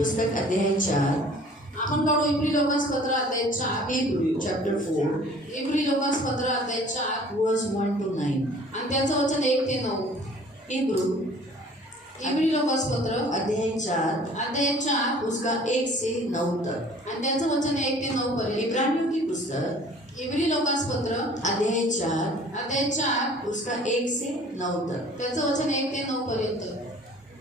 पुस्तक अध्याय 4, आपण काढू इब्री लोकांपत्र अध्याय 4, Hebrew chapter 4, इब्री लोकांपत्र अध्याय 4 verse 1 to 9. आणि त्याचं वचन 1 ते 9. Hebrew इब्री लोकांपत्र अध्याय 4 अध्याय 4 उसका 1 से 9 तक. आणि त्याचं वचन 1 ते 9 पर्यंत. इब्रानियों की पुस्तक इब्री लोकांपत्र अध्याय 4 अध्याय 4 उसका 1 से 9 तक. त्याचं वचन 1 ते 9 पर्यंत.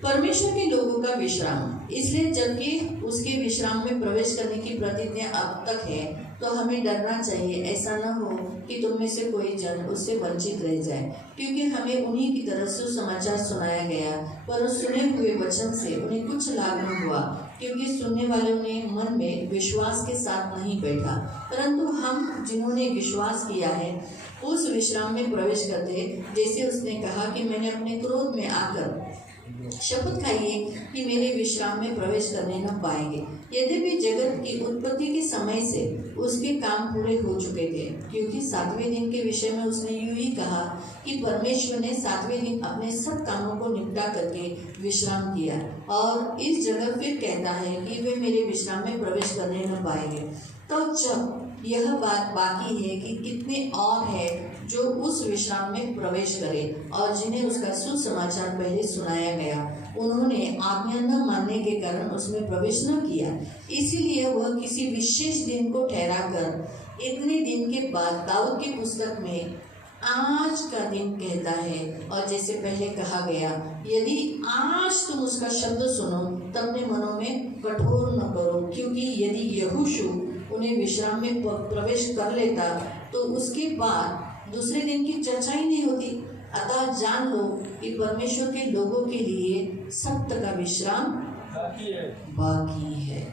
परमेश्वर के लोगों का विश्राम. इसलिए जबकि उसके विश्राम में प्रवेश करने की प्रतिज्ञा अब तक है, तो हमें डरना चाहिए, ऐसा न हो कि तुम में से कोई जन उससे वंचित रह जाए, क्योंकि हमें उन्हीं की तरफ से सुसमाचार सुनाया गया, पर उस सुने हुए वचन से उन्हें कुछ लाभ न हुआ, क्योंकि सुनने वालों ने मन में विश्वास के साथ नहीं बैठा. परंतु हम जिन्होंने विश्वास किया है उस विश्राम में प्रवेश करते, जैसे उसने कहा कि मैंने अपने क्रोध में आकर शपथ खाइए कि मेरे विश्राम में प्रवेश करने न पाएंगे. यद्यपि जगत की उत्पत्ति के समय से उसके काम पूरे हो चुके थे, क्योंकि 7वें दिन के विषय में उसने यूं ही कहा कि परमेश्वर ने 7वें दिन अपने सब कामों को निपटा करके विश्राम किया. और इस जगह फिर कहता है कि वे मेरे विश्राम में प्रवेश करने न पाएंगे. तो जब यह बात बाकी है कि कितने और है जो उस विश्राम में प्रवेश करें, और जिन्हें उसका सुसमाचार पहले सुनाया गया, उन्होंने आज्ञा न मानने के कारण उसमें प्रवेश न किया. इसीलिए वह किसी विशेष दिन को ठहराकर इतने दिन के बाद दाऊद की पुस्तक में आज का दिन कहता है. और जैसे पहले कहा गया, यदि आज तुम उसका शब्द सुनो तब अपने मनों में कठोर न करो, क्योंकि यदि यहोशू उन्हें विश्राम में प्रवेश कर लेता तो उसके बाद दूसरे दिन की चर्चा ही नहीं होती. अतः जान लो कि परमेश्वर के लोगों के लिए सप्त का विश्राम बाकी है.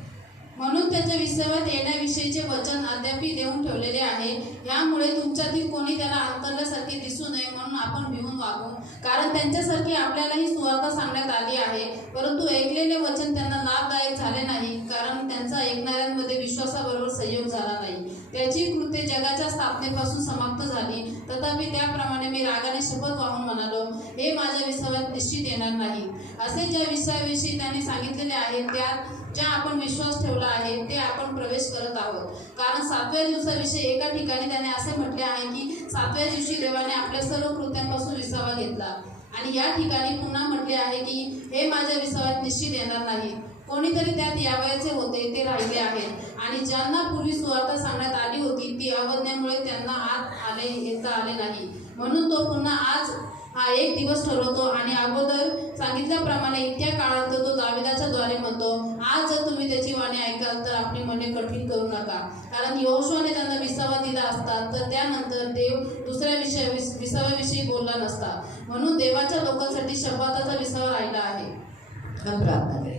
म्हणून त्याच्या विश्रामात येण्याविषयीचे वचन अद्यापि देऊन ठेवलेले आहे. यामुळे तुमच्यातील कोणी त्याला अंतरल्यासारखे दिसू नये म्हणून आपण भिवून वागू, कारण त्यांच्यासारखी आपल्यालाही सुवार्ता सांगण्यात आली आहे. परंतु ऐकलेले वचन त्यांना लाभदायक झाले नाही, कारण त्यांचा ऐकणाऱ्यांमध्ये विश्वासाबरोबर संयोग झाला नाही. त्याची कृत्ये जगाच्या स्थापनेपासून समाप्त झाली. तथापि त्याप्रमाणे मी रागाने शपथ वाहून म्हणालो, हे माझ्या विश्वासात निश्चित येणार नाही. असे ज्या विषयाविषयी त्यांनी सांगितलेले आहे त्यात ज्या आपण विश्वास ठेवला आहे ते आपण प्रवेश करत आहोत. कारण 7व्या दिवसाविषयी एका ठिकाणी त्याने असे म्हटले आहे की 7व्या दिवशी देवाने आपल्या सर्व कृत्यांपासून विसावा घेतला. आणि या ठिकाणी पुन्हा म्हटले आहे की हे माझ्या विसाव्यात निश्चित येणार नाही. कोणीतरी त्यात यावयाचे होते ते राहिले आहेत, आणि ज्यांना पूर्वी सुवार्ता सांगण्यात आली होती ती अवज्ञेमुळे त्यांना आत येता आले नाही. म्हणून तो पुन्हा आज हा एक दिवस ठरवतो, आणि अगोदर सांगितल्याप्रमाणे इतक्या काळात तो दाविदाच्या द्वारे म्हणतो, आज जर तुम्ही त्याची वाणी ऐकाल तर आपली मने कठीण करू नका. कारण यहोशूआने त्यांना विसावा दिला असता तर त्यानंतर देव दुसऱ्या विसाव्याविषयी बोलला नसता. म्हणून देवाच्या लोकांसाठी शब्दाचा विसावा राहिला आहे. हम प्रार्थना करें.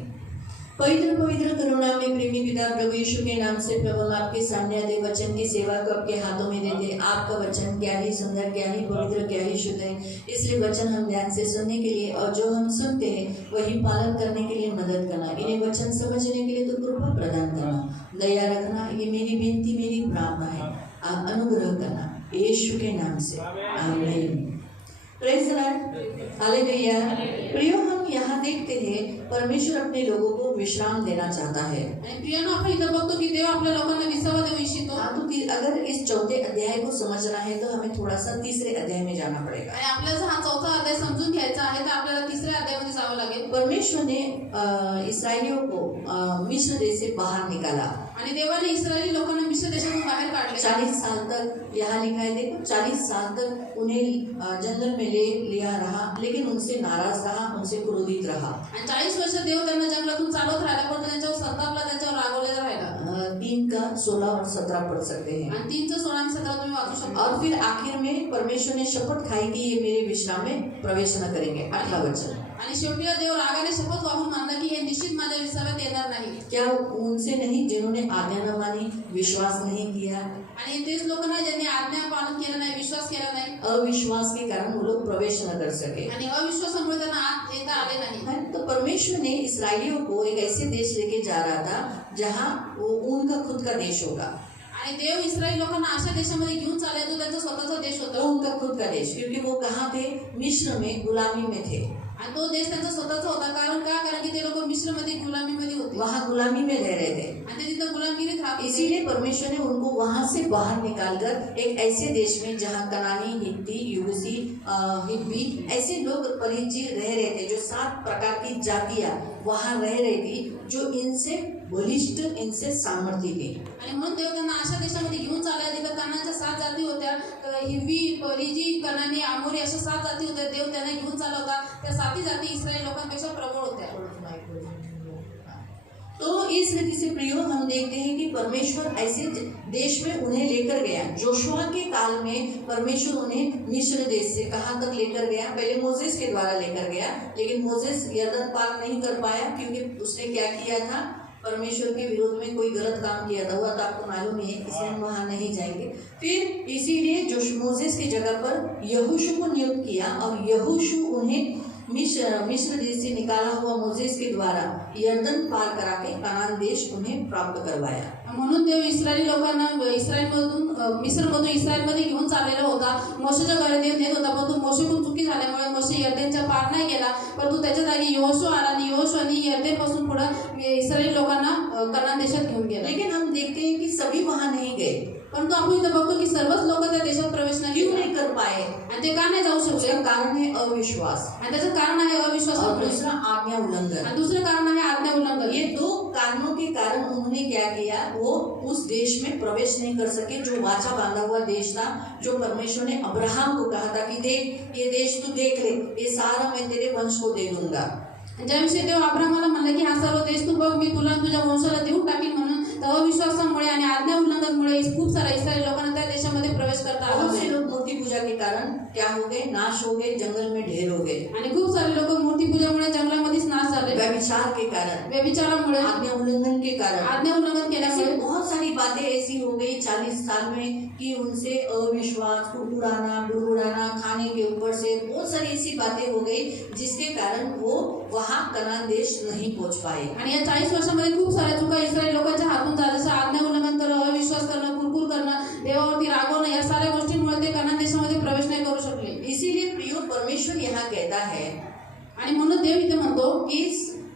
पवित्र पवित्र करुणामय प्रेमी पिता प्रभु यीशु के नाम से प्रभु हम आपके सामने आते वचन की सेवा को आपके हाथों में देते. आपका वचन क्या ही सुंदर, क्या ही पवित्र, क्या ही शुद्ध है. इसलिए वचन हम ध्यान से सुनने के लिए और जो हम सुनते हैं वही पालन करने के लिए मदद करना. इन्हें वचन समझने के लिए तो कृपा प्रदान करना, दया रखना. ये मेरी विनती, मेरी प्रार्थना है. आप अनुग्रह करना यीशु के नाम से, आमीन. Praise the Lord, hallelujah. प्रियो, हम यहाँ देखते हैं परमेश्वर अपने लोगों को विश्राम देना चाहता है. आणि प्रियानो, आपण इथं बघतो की देव आपल्या लोकांना विसावा देऊ इच्छितो. तो अगर इस चौथे अध्याय को समझना है तो हमें थोड़ा सा तीसरे अध्याय में जाना पड़ेगा. आणि आपल्याला हा चौथा अध्याय समजून घ्यायचा आहे तर आपल्याला तिसऱ्या अध्यायामध्ये जावं लागेल. परमेश्वर ने इस्राएलियों को मिस्र देश से बाहर निकाला. आणि देवाने इस्रायली लोकांना मिस्र देशातून बाहेर काढले. 40 साल तक यहाँ लिखा है, देखो 40 साल तक उन्हें जंगल में ले लिया रहा, लेकिन उनसे नाराज रहा, उनसे क्रोधित रहा. आणि 40 वर्ष देव त्यांना जंगलातून चालवत राहिला, पण त्यांच्यावर संतापला, त्यांच्यावर रागवलेला राहिला. 3 का 16 और 17 पढ़ सकते हैं. आणि 3चं 16 आणि 17 तुम्ही वाचू शकता. और फिर आखिर में परमेश्वर ने शपथ खाई कि ये मेरे विश्राम में प्रवेश न करेंगे. 8वां वचन. आणि शेवटी देव रागाने शपथ वाहून मानला की हे निश्चित माझ्या विसाव्यात येणार नाही. क्या उनसे नहीं जिन्होंने आज्ञा न मानी, विश्वास नहीं किया. आणि तेच लोक नाही ज्यांनी आज्ञा पालन केलं नाही, विश्वास केला नाही. अविश्वास के कारण वो लोग प्रवेश न कर सके. आणि अविश्वासामुळे त्यांना आत येता आले नाही. तो परमेश्वर ने इसराइलियों को एक ऐसे देश लेके जा रहा था जहाँ वो उनका खुद का देश होगा. आणि देव इस्रायल लोकांना अशा देशामध्ये घेऊन चालले जो त्यांचा स्वतःचा देश होता. वो उनका खुद का देश, क्योंकि वो कहाँ थे? मिस्र में गुलामी में थे. आणि तो देश त्यांचा स्वतःचा होता. कारण की ते लोक मिस्रमध्ये गुलामीमध्ये होते वहाँ गुलामी में रह रहे थे। आणि ते तिथं गुलामगिरीत राहत होते. इसीलिए परमेश्वर ने उनको वहां से बाहर निकालकर एक ऐसे देश में जहाँ कनानी, हित्ती, युबूसी, हिब्बी ऐसे लोग परिजी रह रहे थे, जो 7 प्रकार की जातियां वहां रह रही थी, जो इनसे बलिष्ठ, इनसे सामर्थ्य थे। आणि म्हणून देव त्यांना अशा देशामध्ये घेऊन चालला जिथं कानानच्या 7 जाती होत्या. हिब्बी, परिजी, कनानी, आमोरी अशा 7 जाती होत्या. देव त्यांना घेऊन चालला होता. त्या 7 जाती इस्रायल लोकांपेक्षा प्रबळ होत्या. तो इस रीति से प्रियो हम देखते हैं कि परमेश्वर ऐसे देश में उन्हें लेकर गया। जोशुआ के काल में परमेश्वर उन्हें मिस्र देश से कहाँ तक लेकर गया? पहले मोसेस के द्वारा लेकर गया, लेकिन मोसेस यरदन पार नहीं कर पाया, क्योंकि उसने क्या किया था? परमेश्वर के विरोध में कोई गलत काम किया था, हुआ तो आपको मालूम ही है, इसलिए हम वहाँ नहीं जाएंगे। फिर इसीलिए जो मोसेस की जगह पर यहोशू को नियुक्त किया, और यहोशू उन्हें मिस्र देश से निकाला हुआ मोसेस के द्वारा यरदन पार करा के कनान देश उन्हें प्राप्त करवाया। म्हणून देव इस्रायली लोकांना मिस्रमधून इस्रायलमध्ये घेऊन चाललेला होता. मोशेच्या घरी देव नेत होता, परंतु मोशेकडून चुकी झाल्यामुळे मोशे यरदेनच्या पार नाही गेला. परंतु त्याच्या जागी यहोशू आला आणि यहोशूने यरदेन पासून पुढे इस्रायली लोकांना कनान देशात घेऊन गेला. लेकिन हम देखते हैं कि सभी वहां नहीं गए। परंतु आपण इथं बघतो की सर्वच लोक त्या देशात प्रवेश नाही क्यों केला. नहीं कर पाए? आणि ते का नाही जाऊ शकले? उसका कारण है अविश्वास, आणि त्याचं कारण आहे अविश्वास. और दूसरा आज्ञा उल्लंघन। आणि दुसरं कारण आहे आज्ञा उल्लंघन. ये 2 कारणों के कारण उन्होंने क्या किया? वो उस देश में प्रवेश नहीं कर सके, जो वाचा बांधा हुआ देश था, जो परमेश्वर ने अब्राहम को कहा था कि देख ये देश तू देख ले, ये सारा मैं तेरे वंश को दे दूंगा। ज्याविषयी देव अब्राहमाला म्हणलं की हा सर्व देश तू बघ, मी तुला तुझ्या वंशाला देऊन टाकीन म्हणून. तर अविश्वासामुळे आणि आज्ञा उल्लंघनामुळे खूप सारा इस्रायल लोकांना त्या देशामध्ये प्रवेश करता आला बहुत से नाही. लोग मूर्ति पूजा के कारण क्या हो गए? नाश हो गए, जंगल में ढेर हो गए। आणि खूप सारे लोक मूर्ती पूजामुळे जंगलामध्येच नाश झाले. व्यभिचार के कारण, व्यभिचारामुळे, आज्ञा उल्लंघन के कारण, आज्ञा उल्लंघन ऐसी केल्यामुळे बहुत सारी बातें ऐसी हो गई 40 साल में कि उनसे अविश्वास, कुड़कुड़ाना, बुड़बुड़ाना, खाने के ऊपर से बहुत सारी ऐसी बातें हो गई, जिसके कारण वो वहाँ कनान देश नहीं पहुंच पाए। आणि या 40 वर्षामध्ये खूप साऱ्या चुका इस्रायल लोकांच्या हातून झाल्या. जसं आज्ञा उल्लंघन करणं, अविश्वास करणं, कुरकुर करणं, देवावरती रागवणं, या साऱ्या गोष्टींमुळे ते कनान देशामध्ये प्रवेश नाही करू शकले. इसीलिए प्रियो परमेश्वर यहाँ कहता है, आणि म्हणून देव इथे म्हणतो कि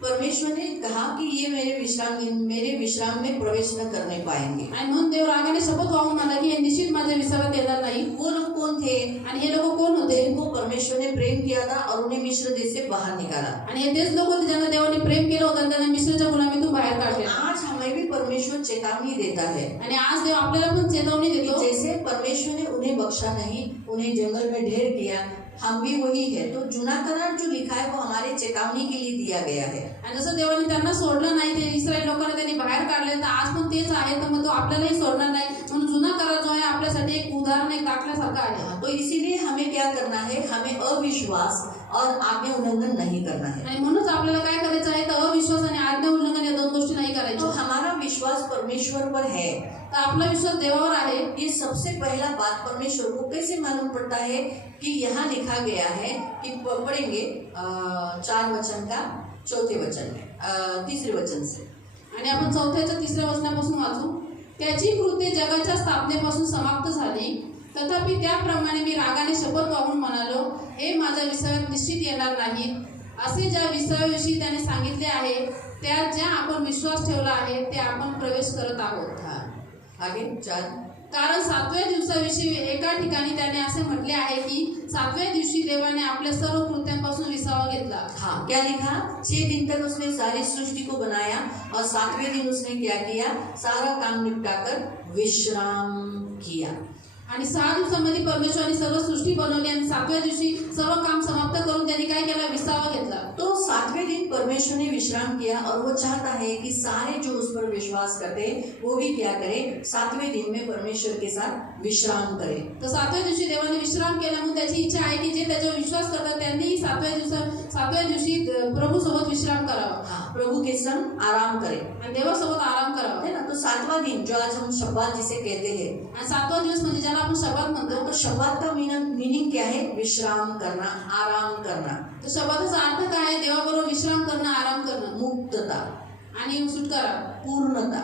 परमेश्वर ने कहा कि ये मेरे विश्राम में प्रवेश न करने पाएंगे। आणि म्हणून देव रागाने शपथ वाहून म्हणला की हे निश्चित माझ्या विश्रामात येणार नाही. वो लोग कौन थे? आणि हे लोक कोण होते? जिनको परमेश्वर ने प्रेम किया था और उन्हें मिस्र देश से बाहर निकाला। आणि हे तेच लोक होते ज्यांना देवाने प्रेम केलं होतं आणि त्यांना मिस्रच्या गुलामीतून बाहेर काढले. आज हमें भी परमेश्वर चेतावनी देता है, आणि आज देव आपल्याला पण चेतावणी देतो. जैसे परमेश्वर ने उन्हें बख्शा नहीं, उन्हें जंगल में ढेर किया, हम भी वही है। तो जुना करार जो लिखा है वो हमारे चेतावनी के लिए दिया गया है। आणि जसं देवाने त्यांना सोडलं नाही, ते इस्रायल लोकांना त्यांनी बाहेर काढले, तर आज पण तेच आहे. तर मग तो आपल्यालाही सोडणार नाही. म्हणून जुना करार जो आहे आपल्यासाठी एक उदाहरण, एक दाखल्यासारखा आहे. तो इसीलिए हमें क्या करना है? हमें अविश्वास और आज्ञा उल्लंघन नहीं करना है। आणि म्हणूनच आपल्याला काय करायचं आहे? तर अविश्वास आणि आज्ञा उल्लंघन या 2 गोष्टी नाही तो करायच्या. हमारा विश्वास परमेश्वर पर है, तर आपला विश्वास देवावर आहे. ये सबसे पहला बात परमेश्वर को कैसे मालूम पड़ता है? कि यहाँ लिखा गया है कि पढ़ेंगे 4 वचन का 4थे वचन में 3रे वचन से, आणि आपण 4थ्या 3ऱ्या वचनापासून वाचू. त्याची कृत्ये जगाच्या स्थापनेपासून समाप्त झाली, तथापि त्याप्रमाणे मी रागाने शपथ वाहून म्हणालो, हे माझ्या विश्रामात निश्चित येणार नाहीत. असे ज्या विश्रामाविषयी त्याने सांगितले आहे, त्यात ज्या आपण विश्वास ठेवला आहे ते आपण प्रवेश करत आहोत. आगे 4। कारण 7व्या दिवसाविषयी एका ठिकाणी त्याने असे म्हटले आहे की 7व्या दिवशी देवाने आपल्या सर्व कृत्यांपासून विसावा घेतला. हाँ, क्या लिखा? 6 दिन तक उसने सारी सृष्टि को बनाया और 7वें दिन उसने क्या किया? सारा काम निपटाकर विश्राम किया। आणि 6 दिवसांमध्ये परमेश्वराने सर्व सृष्टी बनवली आणि 7व्या दिवशी सर्व काम समाप्त करून त्यांनी काय केला? विसावा घेतला. तो 7वें दिन परमेश्वर ने विश्राम किया, और वो चाहता है कि सारे जो उस पर विश्वास करते वो भी क्या करें? 7वें दिन में परमेश्वर के साथ विश्राम करें। तर 7व्या दिवशी देवाने विश्राम केला, म्हणून त्याची इच्छा आहे की जे त्याच्यावर विश्वास करतात त्यांनीही 7व्या दिवशी प्रभू सोबत विश्राम करावा. हाँ, प्रभु के संग आराम करें, आणि देवासोबत आराम करावा, है ना। तो 7वां दिन जो आज हम शब्बात जिसे कहते हैं, आणि 7वा दिवस म्हणजे ज्याला आपण शब्बात म्हणतो. तो शब्बात का मीनिंग क्या है? विश्राम करना, आराम करना। तर शब्दाचा अर्थ काय आहे? देवाबरोबर विश्राम करणं, आराम करणं, मुक्तता आणि सुटकारा, पूर्णता,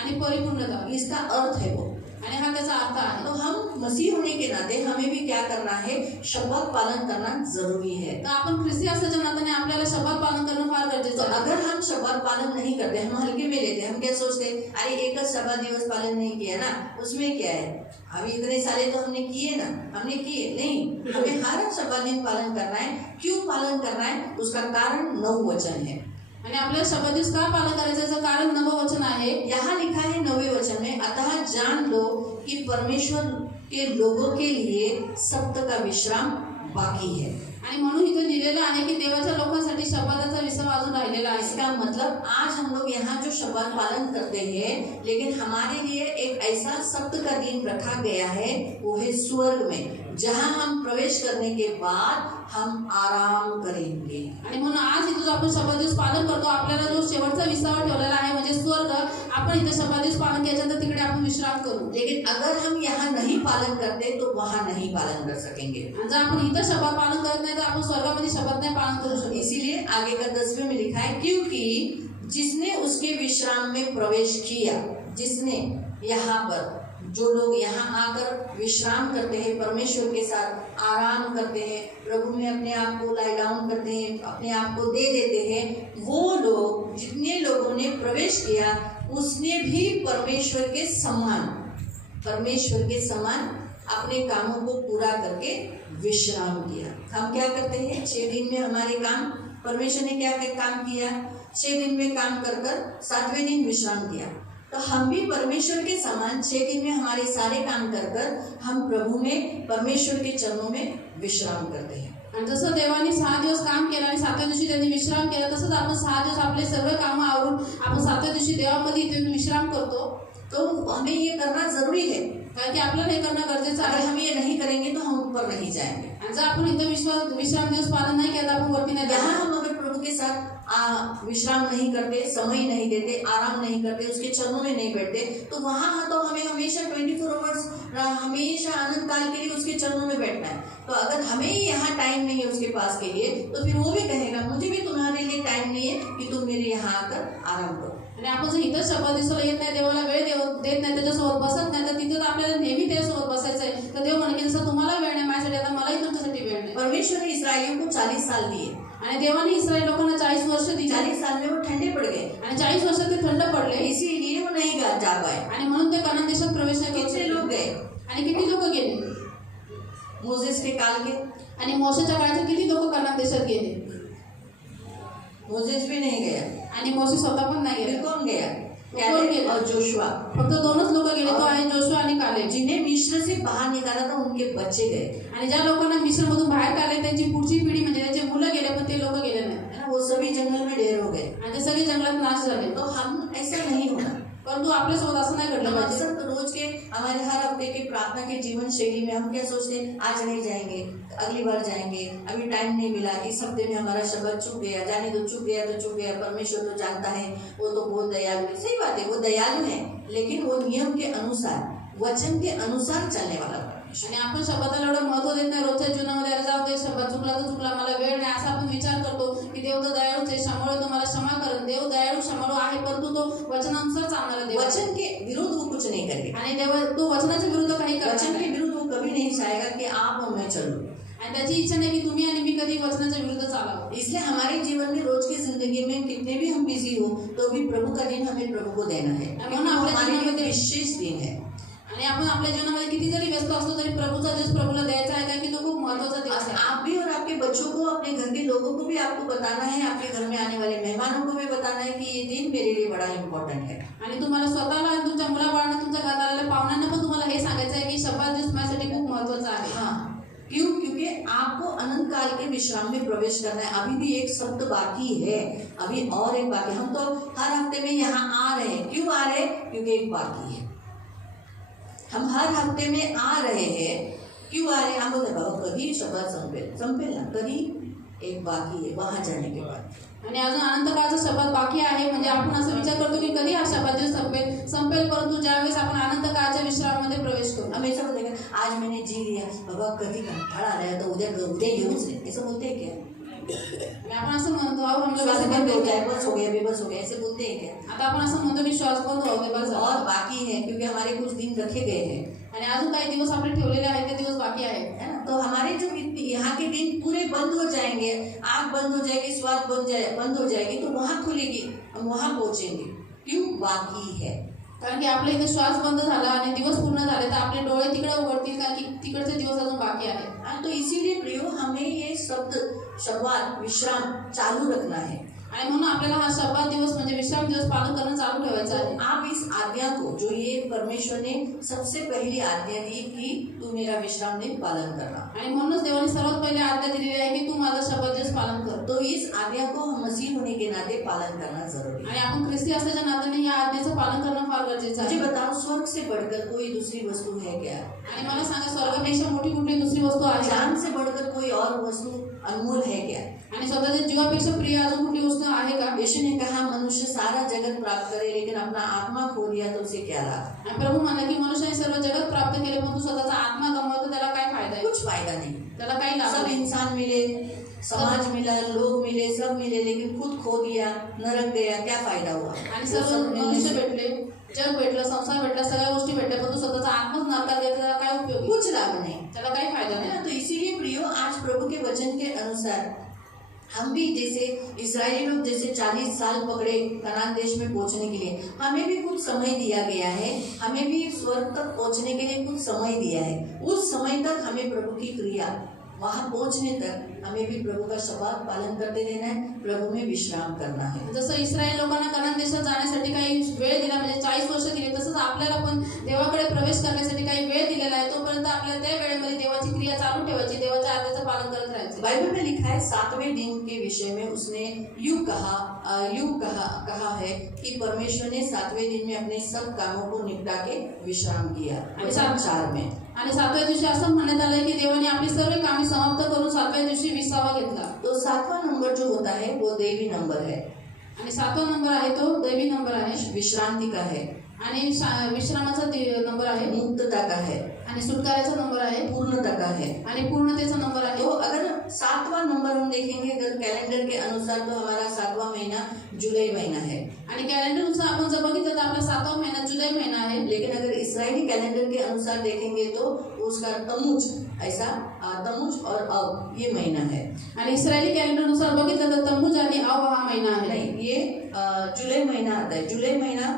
आणि परिपूर्णता. इसका अर्थ है वो। आणि हा त्याचा अर्थ आहे. तो हम मसीह होने के नाते हमें भी क्या करना है, शब्द पालन करना जरूरी है. तर आपण ख्रिस्ती असल्याच्या नात्याने आपल्याला शब्द पालन करणं फार गरजेचं तो आहे. अगर हम शब्द पालन नहीं करते, हम हल्के में लेते, हम क्या सोचते हैं, अरे एक शब्द दिवस पालन नहीं किया ना, उसमें क्या है, अभी इतने साले तो हमने किए ना, हमने किए नहीं. हमें हर शब्द दिन पालन करना है. क्यों पालन करना है, उसका कारण 9 वचन है. आणि आपल्याला शब्द दिवस का पालन करायचं याचं कारण 9 वचन आहे. यहाँ लिखा है 9वें वचन में, अतः जान लो कि परमेश्वर के लोगों के लिए सप्त का विश्राम बाकी है. आणि म्हणून इथे लिहिलेलं आहे की देवाच्या लोकांसाठी शब्दाचा विश्राम अजून राहिलेला आहे. इसका मतलब आज हम लोग यहाँ जो शब्द पालन करते हैं, लेकिन हमारे लिए एक ऐसा सप्त का दिन रखा गया है, वो है स्वर्ग में, जहाँ हम प्रवेश करने के बाद हम आराम करेंगे. आणि म्हणून आज इथे जो आपण शब्द दिवस पालन करतो, आपल्याला जो शेवटचा विसावा ठेवलेला आहे म्हणजे स्वर्ग, आपण इथे शब्द दिवस पालन केल्यानंतर तिकडे आपण विश्राम करू. लेकिन अगर हम यहाँ नहीं पालन करते तो वहाँ नहीं पालन कर सकेंगे. आणि जर आपण इथं शब्द पालन करत नाही तर आपण स्वर्गामध्ये शब्द नाही पालन करू शकतो. इसीलिए आगे का 10वें में लिखा है, क्योंकि जिसने उसके विश्राम में प्रवेश किया, जिसने यहाँ पर जो लोग यहाँ आकर विश्राम करते हैं, परमेश्वर के साथ आराम करते हैं, प्रभु में अपने आप को लाई डाउन करते हैं, अपने आप को दे देते हैं, वो लोग, जितने लोगों ने प्रवेश किया, उसने भी परमेश्वर के समान अपने कामों को पूरा करके विश्राम किया. हम क्या करते हैं, 6 दिन में हमारे काम, परमेश्वर ने क्या काम किया, 6 दिन में काम कर 7वें दिन विश्राम किया. तो हम भी परमेश्वर के समान 6 दिन में हमारे सारे काम कर हम प्रभु में, परमेश्वर के चरणों में विश्राम करते हैं. आणि जसं देवाने 6 दिवस काम केलं आणि 7व्या दिवशी त्यांनी विश्राम केला, तसंच आपण 6 दिवस आपले सर्व कामं आवरून आपण 7व्या दिवशी देवामध्ये इथे विश्राम करतो. तो हमें ये करना जरूरी है, कारण की आपल्याला हे करणं गरजेचं अगर आहे. हम ये नहीं करेंगे तो हम ऊपर नहीं जाएंगे. आणि जर आपण इथं विश्राम दिवस पालन नाही केलं, आपण वरती नाही यहाँ जाणार. हम अगर प्रभु के साथ विश्राम नहीं करते, समय नहीं देते, आराम नहीं करते, उसके चरणों में नहीं बैठते, तो वहाँ तो हमें हमेशा 24 आवर्स हमेशा आनंद काल के लिए उसके चरणों में बैठना है. तो अगर हमें ही यहाँ टाइम नहीं है उसके पास के लिए, तो फिर वो भी कहेगा, मुझे भी तुम्हारे लिए टाइम नहीं है कि तुम मेरे यहाँ आकर आराम करो. आणि आपण जर इथं शब्द दिवसाला येत नाही, देवाला वेळ देत नाही, त्याच्यासोबत बसत नाही, तर तिथे तर आपल्याला नेहमी त्याच्यासोबत बसायचं आहे. तर देव म्हणे की जसं तुम्हाला वेळ नाही माझ्यासाठी, आता मलाही तुमच्यासाठी वेळ नाही. परमेश्वर ने इस्राएलियों को 40 साल दिए, आणि देवाने इस्रायल लोकांना 40 वर्ष दिली. 40 साल में वो ठंडे पड़ गए, आणि 40 वर्ष ते थंड पडले, इसीलिए वो नहीं जा पाए. आणि म्हणून ते कनान देशात प्रवेश नाही करू कितने शकले. लोग गए, आणि किती लोक गेले, मोसेस के काल के, आणि मोशेच्या काळात किती लोक कनान देशात गेले. मोसेस भी नहीं गया. आणि मोशे स्वतः पण नाही फिर गेले. कौन गया, कौन कैलेब गया? और जोशुआ. फक्त 2च लोक गेले, तो आहे जोशुआ आणि कालेब. जिन्हें मिस्र से बाहर निकाला था उनके बच्चे गए, आणि ज्या लोकांना मिस्रमधून बाहेर काढले त्यांची पुढची पिढी म्हणजे त्यांचे मुलं गेले, पण ते लोक गेले नाही. है ना, वो सभी जंगल में ढेर हो गए. आणि ते सगळे जंगलात नाश झाले. तो हम ऐसा नहीं होना. परंतु आपल्यासोबत असं नाही घडलं हम पाहिजे. अक्सर रोज के हमारे हर हफ्ते के प्रार्थना के जीवन शैली में हम क्या सोचते हैं, आज नहीं जाएंगे, अगली बार जाएंगे, अभी टाइम नहीं मिला, इस हफ्ते में हमारा शब्द चूक गया, जाने दो, चूक गया तो चूक गया, परमेश्वर तो जानता है, वो तो बहुत दयालु है. सही बात है, वो दयालु है, लेकिन वो नियम के अनुसार, वचन के अनुसार चलने वाला परमेश्वर. आणि आपण शब्दाला एवढं महत्व देत नाही रोजच्या जीवनामध्ये. अरे जाऊ दे, शब्द चुकला तर चुकला, मला वेळ नाही, असा आपण विचार करतो की देव तर दयाळूच आहे, क्षमाळू तुम्हाला क्षमा करेल. देव दयाळू क्षमाळू आहे, परंतु तो वचनानुसार चालणारा देव आहे. वचन के विरुद्ध वो कुछ नहीं करेगा. आणि देव तो वचनाच्या विरुद्ध काही करणार वचन के नाही. विरुद्ध वो कभी नहीं चाहेगा कि आप और मैं चलूं. आणि त्याची इच्छा नाही की तुम्ही आणि मी कधी वचनाच्या विरुद्ध चालावं. इसलिए हमारे जीवन में रोज की जिंदगी में कितने भी हम बिजी हो, तो भी प्रभु का दिन हमें प्रभु को देना है. म्हणून आपल्या हमारे लिए जीवनामध्ये विशेष दिन है. आणि आपण आपल्या जीवनामध्ये किती जरी व्यस्त असलो तरी प्रभूचा दिवस प्रभूला द्यायचा आहे, कारण की तो खूप महत्वाचा दिवस आहे. आप भी और आपके बच्चों को, अपने घर के लोगों को भी आपको बताना है, आपके घर में आने वाले मेहमानों को भी बताना है कि ये दिन मेरे लिए बड़ा इम्पोर्टेंट है. आणि तुम्हाला स्वतःला आणि तुमच्या मुलाबाळांना, तुमच्या घरात आलेल्या पाहुण्यांना पण तुम्हाला हे सांगायचं आहे की शब्द दिवस माझ्यासाठी खूप महत्वाचा आहे. हाँ, क्यों? क्योंकि आपको अनंत काल के विश्राम में प्रवेश करना है. अभी भी एक शब्द बाकी है, अभी और एक बाकी. हम तो हर हफ्ते में यहाँ आ रहे हैं. क्यों आ रहे हैं? क्योंकि एक बाकी है. हम हर हफ्ते में आ रहे हैं. क्यों आ रहे हैं? हम बोलते बाबा कधी शब्द संपेल ना, कधी एक बाकी है वहाँ जाने के बाद. आणि अजून अनंत काळाचा शब्द बाकी आहे. म्हणजे आपण असं विचार करतो की कधी हा शब्द दिवस संपेल, परंतु ज्यावेळेस आपण अनंत काळाच्या विश्रामामध्ये प्रवेश करू. हम ऐसा बोलते हैं आज मैंने जी लिया, बाबा कधी कंटाळा आलाय तर उद्या येऊच नाही, असं बोलते क्या? आणि आपण असं म्हणतो "अहो, हम लोग श्वास ऐसे बंद कहते हो हैं जाए, क्या?" बस हो गया, बेबस हो गया, ऐसे बोलते हैं क्या? आता आपण असं म्हणतो की श्वास बंद होऊ दे बस झालं. और बाकी है, क्योंकि हमारे कुछ दिन रखे गए हैं, आणि अजून काही दिवस आपले ठेवलेले आहेत, ते दिवस बाकी आहेत. है ना? तो हमारे जब यहाँ के दिन पूरे बंद हो जाएंगे, आँख बंद हो जाएगी, श्वास बंद हो जाएगी, तो वहाँ खुलेगी, हम वहाँ पहुँचेंगे. क्यों? बाकी है. कारण की आपल्या इथे श्वास बंद झाला आणि दिवस पूर्ण झाले तर आपले डोळे तिकडे उघडतील, कारण की तिकडचे दिवस अजून बाकी आहेत. हाँ, तो इसीलिए प्रियो हमें ये शब्द विश्राम चालू रखना है. आणि म्हणून आपल्याला हा शब्द दिवस म्हणजे विश्राम दिवस पालन करणं चालू ठेवायचं आहे. आप इस आज्ञा को, जो ये परमेश्वर ने सबसे पहली आज्ञा दी कि तू मेरा विश्राम दिन पालन करना, आणि म्हणूनच देवाने सर्वात पहिले आज्ञा दिलेली आहे की तू माझा शब्द दिवस पालन कर. तो इस आज्ञा को हम मसीह होने के नाते पालन करना जरूरी है. आणि आपण ख्रिस्ती असल्याच्या नात्याने या आज्ञेचं पालन करणं फार गरजेचं मुझे आहे. बताओ, स्वर्ग से बढ़कर कोई दूसरी वस्तु है क्या? आणि मला सांगा, स्वर्गापेक्षा मोठी कुठली दुसरी वस्तू आहे का? जान से बढ़कर कोई और वस्तु अनमोल है क्या? आणि स्वतःच्या जीवापेक्षा प्रिय अजून कुठली वस्तू आहे का? यीशु ने कहा, मनुष्य सारा जगत प्राप्त करे लेकिन अपना आत्मा खो दिया तो उसे क्या लाभ? आणि प्रभू म्हणला की मनुष्याने सर्व जगत प्राप्त केले पण तू स्वतःचा आत्मा गमावतो, त्याला काय फायदा आहे? कुछ फायदा नहीं. त्याला काही लाभ सब नाही. इंसान मिले, समाज मिला, लोग मिले, सब मिले, लेकिन खुद खो दिया, नरक गया, क्या फायदा हुआ? आणि सर्व मनुष्य भेटले, जग भेटलं, संसार भेटला, सगळ्या गोष्टी भेटल्या, पण तू स्वतःचा आत्माच नरकात गेला, त्याला काय उपयोग? कुछ लाभ नहीं. त्याला काही फायदा है नाही. ना? तो इसीलिए प्रियो, आज प्रभु के वचन के अनुसार हम भी जैसे इस्राएली लोग जैसे 40 साल पकड़े कनान देश में पहुंचने के लिए, हमें भी कुछ समय दिया गया है. हमें भी स्वर्ग तक पहुंचने के लिए कुछ समय दिया है. उस समय तक हमें प्रभु की क्रिया, वहां पहुंचने तक हमें भी प्रभु का शब्द पालन करते रहना है, प्रभु में विश्राम करना है. जसं इस्रायल लोकांना कनान देशात जाण्यासाठी काही वेळ दिला, म्हणजे 40 वर्ष दिली, तसंच आपल्याला पण देवाकडे प्रवेश करण्यासाठी काही वेळ दिलेला आहे. तोपर्यंत आपल्याला त्या वेळेमध्ये देवाची क्रिया चालू ठेवायची, देवाच्या आज्ञेचं पालन करत राहायचं. बाइबल में लिखा है 7वें दिन के विषय में उसने यूं कहा है कि परमेश्वर ने 7वें दिन में अपने सब कामों को निपटा के विश्राम किया. वचन 4 में. आणि 7व्या दिवशी असं म्हणण्यात आलंय की देवाने आपली सर्व कामे समाप्त करून 7व्या दिवशी विसावा घेतला. तो 7वां नंबर जो होता है वो दैवी नंबर है, आणि 7वा नंबर आहे तो दैवी नंबर आहे, विश्रांति का है, आणि विश्रामाचा नंबर आहे, मुक्तता का है, आणि सुटकाराचा नंबर आहे, पूर्णता का है. आणि पूर्णतेचा नंबर आहे. तो अगर 7वां नंबर हम देखेंगे, अगर कैलेंडर के अनुसार, तो हमारा 7वां महीना जुलाई महीना है. आणि कॅलेंडरनुसार आपण जर बघितलं तर आपला 7वा महिना जुलै महिना आहे. लेकिन अगर इस्राएली कैलेंडर के अनुसार देखेंगे तो उसका तमुज, ऐसा तमुज और अव ये महीना है. आणि इस्रायली कॅलेंडरनुसार बघितलं तर तम्मूज आणि अव हा महिना आहे. नहीं, ये जुलाई महीना आता है. जुलाई महीना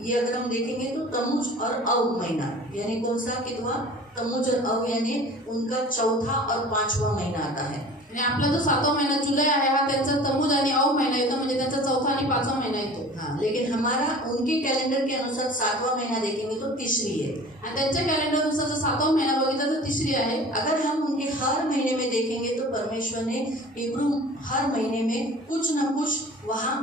ये अगर हम देखेंगे तो तमुज और अव महीना, यानी कौन सा कितवा? तमुज और अव, यानी उनका चौथा और 5वां महीना आता है. आणि आपला जो 7वा महिना जुलै आहे हा त्यांचा तम्मूज आणि अव महिना येतो, म्हणजे त्यांचा चौथा आणि 5वा महिना येतो. हाँ, लेकिन हमारा उनके कैलेंडर के अनुसार 7वां महीना देखेंगे तो तीसरी है. आणि त्यांच्या कॅलेंडरनुसार जर 7वा महिना बघितला तर तिसरी आहे. अगर हम उनके हर महीने में देखेंगे तो परमेश्वर ने हिब्रू हर महीने में कुछ न कुछ वहाँ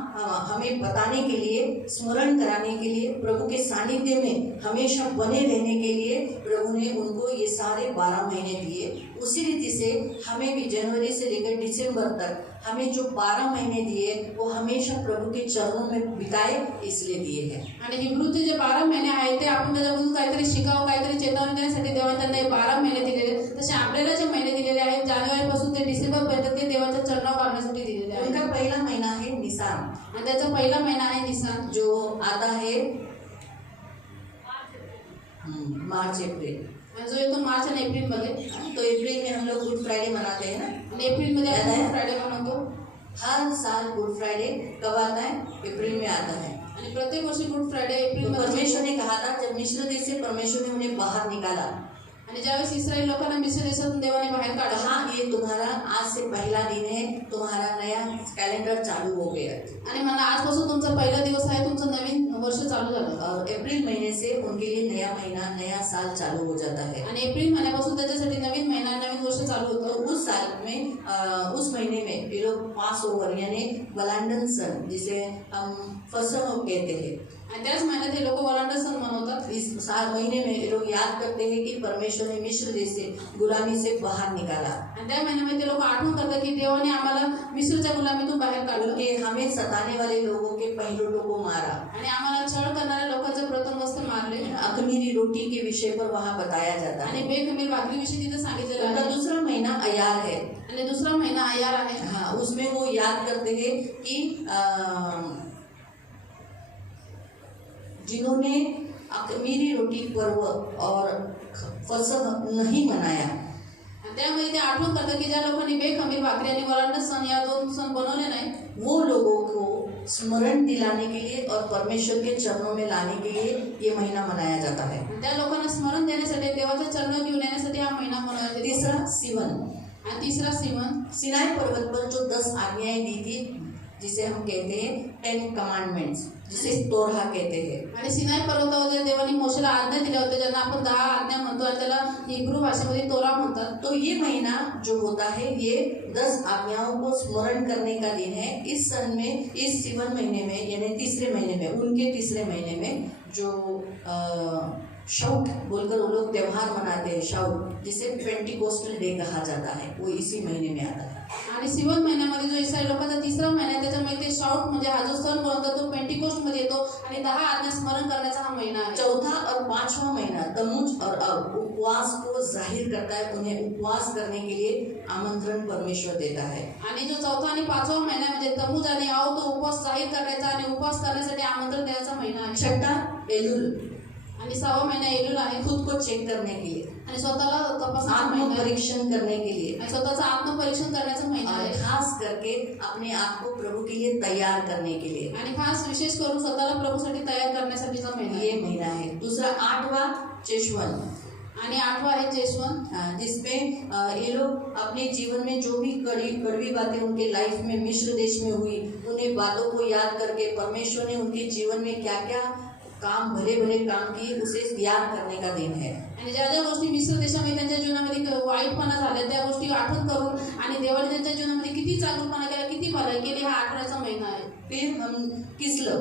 हमें बताने के लिए, स्मरण कराने के लिए, प्रभु के सानिध्य में हमेशा बने रहने के लिए प्रभु ने उनको ये सारे 12 महीने दिए. उसी रीति से हमें भी जनवरी से लेकर दिसंबर तक हमें जो 12 महीने दिए वो हमेशा प्रभु के चरणों में बिताए, इसलिए दिए हैं. आणि हिब्रूचे जे 12 महिने आहेत ते आपण त्याच्यामधून काहीतरी शिकावं, काहीतरी चेतावणी देण्यासाठी देवाने त्यांना हे 12 महिने दिलेले. तसे आपल्याला जे महिने दिलेले आहेत जानेवारीपासून ते डिसेंबरपर्यंत ते देवाच्या चरणावर वागण्यासाठी दिलेले आहेत. उनका पहला महीना है निसान, आणि त्याचा पहिला महिना आहे निसान, जो आता है मार्च अप्रैल. जो येतो मार्च आणि एप्रिल मध्ये. तो अप्रैल में हम लोग गुड फ्राइडे मनाते हैं ना. आणि एप्रिल मध्ये याद आपण आहे? फ्रायडे बनवतो. हर साल गुड फ्राइडे कब आता है? अप्रैल में आता है. आणि प्रत्येक वर्षी गुड फ्रायडे एप्रिल तो मध्ये. परमेश्वर ने कहा था, जब मिस्र देश से परमेश्वर ने उन्हें बाहर निकाला, आणि ज्यावेळेस इस्रायल लोकांना मिस्र देशातून देवाने बाहेर काढला, कहा ये तुम्हारा आज से पहला दिन है, तुम्हारा नया कैलेंडर चालू हो गया. आणि मला आजपासून तुमचा पहिला दिवस आहे, तुमचं नवीन वर्ष चालू झालं. और अप्रैल महीने से उनके लिए नया महीना, नया साल चालू हो जाता है. आणि एप्रिल महिन्यापासून त्याच्यासाठी नवीन महिना, नवीन वर्ष चालू तो होतं. उस साल में, उस महीने में ये लोग पास ओवर यानी वलांडन सन, जिसे हम फसह कहते हैं, आणि त्याच महिन्यात हे लोक वलांडा सण मनवतात. इस साल महीने में ये लोग याद करते हैं कि परमेश्वर ने मिस्र देश से गुलामी से बाहर निकाला. आणि त्या महिन्यामध्ये ते लोक आठवण करतात की देवाने आम्हाला मिस्रच्या गुलामीतून बाहेर काढलं, उनके हमें सताने वाले लोगों के पहलुओं को मारा. आणि आम्हाला छळ करणाऱ्या लोकांचे प्रथम वस्त्र मारले. अखमीरी रोटी के विषय पर वहाँ बताया जाता है। आणि बेखमीर भाकरीविषयी तिथे सांगितलेलं उनका आहे. दूसरा महीना अयार है। आणि दुसरा महिना आयार आहे. हाँ, उसमें वो याद करते हैं कि जिन्होंने अखमीरी रोटी पर्व और फसह नहीं मनाया, त्यामध्ये ते आठवण करतात की ज्या लोकांनी बेखमीर भाकरी आणि वरांडा सण या दोन सण बनवले नाही, वो लोगों को स्मरण दिलाने के लिए और परमेश्वर के चरणों में लाने के लिए ये महीना मनाया जाता है। त्या लोकांना स्मरण देण्यासाठी देवाच्या चरणावर घेऊन येण्यासाठी हा महिना मनवला जातो. तीसरा सिवन, आणि तिसरा सीमन. सिनाई पर्वत पर जो 10 आज्ञाएं दी थी, जिसे हम कहते हैं 10 कमांडमेंट्स, जिसे तोरहा कहते हैं। आणि सिनाई पर्वतावर ज्या देवानी मोशेला आज्ञा दिल्या होत्या, ज्यांना आपण 10 आज्ञा म्हणतो आणि त्याला हिब्रू भाषेमध्ये तोरा म्हणतात. तो ये महीना जो होता है ये 10 आज्ञाओं को स्मरण करने का दिन है। इस सन में, इस सिवन महीने में, यानी तीसरे महीने में, उनके तीसरे महीने में जो शाउट बोलकर वो लोग त्योहार मनाते हैं, शाउट, जिसे पेंटिकोस्टल डे कहा जाता है, वो इसी महीने में आता है। आणि सिवन महिन्यामध्ये जो इस्रायल लोकांचा तिसरा महिना आहे, त्याच्यामध्ये ते शाउट म्हणजे हा जो सण बनवतात तो पेंटिकोस्ट मध्ये येतो आणि 10 आज्ञा स्मरण करण्याचा हा महिना आहे. चौथा और पांचवा महीना तमुज और अब उपवास को जाहिर करता है। उन्हें उपवास करने के लिए आमंत्रण परमेश्वर देता है। आणि जो चौथा आणि पाचवा महिना म्हणजे तमुज आणि आव, तो उपवास जाहीर करायचा आणि उपवास करण्यासाठी आमंत्रण द्यायचा महिना आहे. छठा एलुल, आणि 6वा महिना एलुल आहे. खुद को चेक करने के लिए, आणि स्वतःला तपासण्याचा आत्म महिना आहे. परीक्षण करने के लिए, आणि स्वतःचं आत्मपरीक्षण करण्याचा महिना और आहे. खास करके अपने आप को प्रभु के लिए तैयार करने के लिए आणि खास विशेष करून स्वतःला प्रभूसाठी तयार करण्यासाठीचा महिना ये आहे. महीना है। दूसरा 8वां चेशवन, आणि 8वा आहे चेशवन. जिसमें ये लोग अपने जीवन में जो भी कड़वी बातें उनके लाइफ में मिस्र देश में हुई, उन्हें बातों को याद करके परमेश्वर ने उनके जीवन में क्या क्या काम, भले भले काम किए, उसे याद करने का दिन है। आणि ज्या ज्या गोष्टी मिस्र देशामध्ये त्यांच्या जीवनामध्ये वाईटपणा झाल्या, त्या गोष्टी आठवण करून आणि देवाने त्यांच्या जीवनामध्ये किती चांगुलपणा केला, किती भलाई केली, हा आठवण्याचा महिना आहे. फिर हम किस्लव,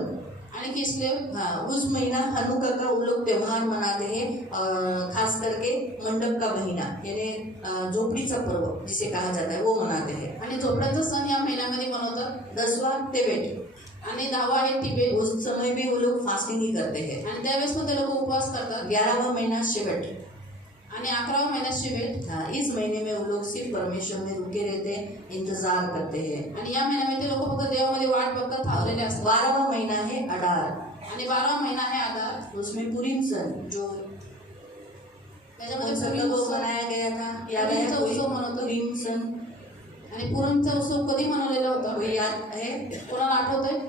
आणि किस्लेव, हाँ, उस महीना हनुका का उन लोग त्योहार मनाते हैं, और खास करके मंडप का महीना यानी झोपड़ीचा पर्व जिसे कहा जाता है, वो मनाते हैं। आणि झोपड्याचा सण या महिन्यामध्ये मनवतात. 10वां तेबेट, आणि 10वा आहे टिबेट. उस समय भी वो लोग फास्टिंग ही करते हैं। आणि त्यावेळेस पण ते लोक उपवास करतात. 11वां महीना शेबट, आणि 11वा महिना शिवेट. हाँ, इस महीने में वो लोग सिर्फ परमेश्वर में रुके रहते हैं, इंतजार करते हैं। आणि या महिन्यामध्ये ते लोक फक्त देवामध्ये वाट बघतात थांबलेले असतात. 12वां महीना है अडार, आणि 12वा महिना आहे आधार. उसमें पुरीम सन, जो त्याच्यामध्ये सब पुरीम लोगों को उत्सव मनाया गया था, याद है पुरीमचा कोई? उत्सव मनवतात. पुरीम सन आणि पुरीमचा उत्सव कधी मनवलेला होता, कोई याद है? कोणाला आठवतंय?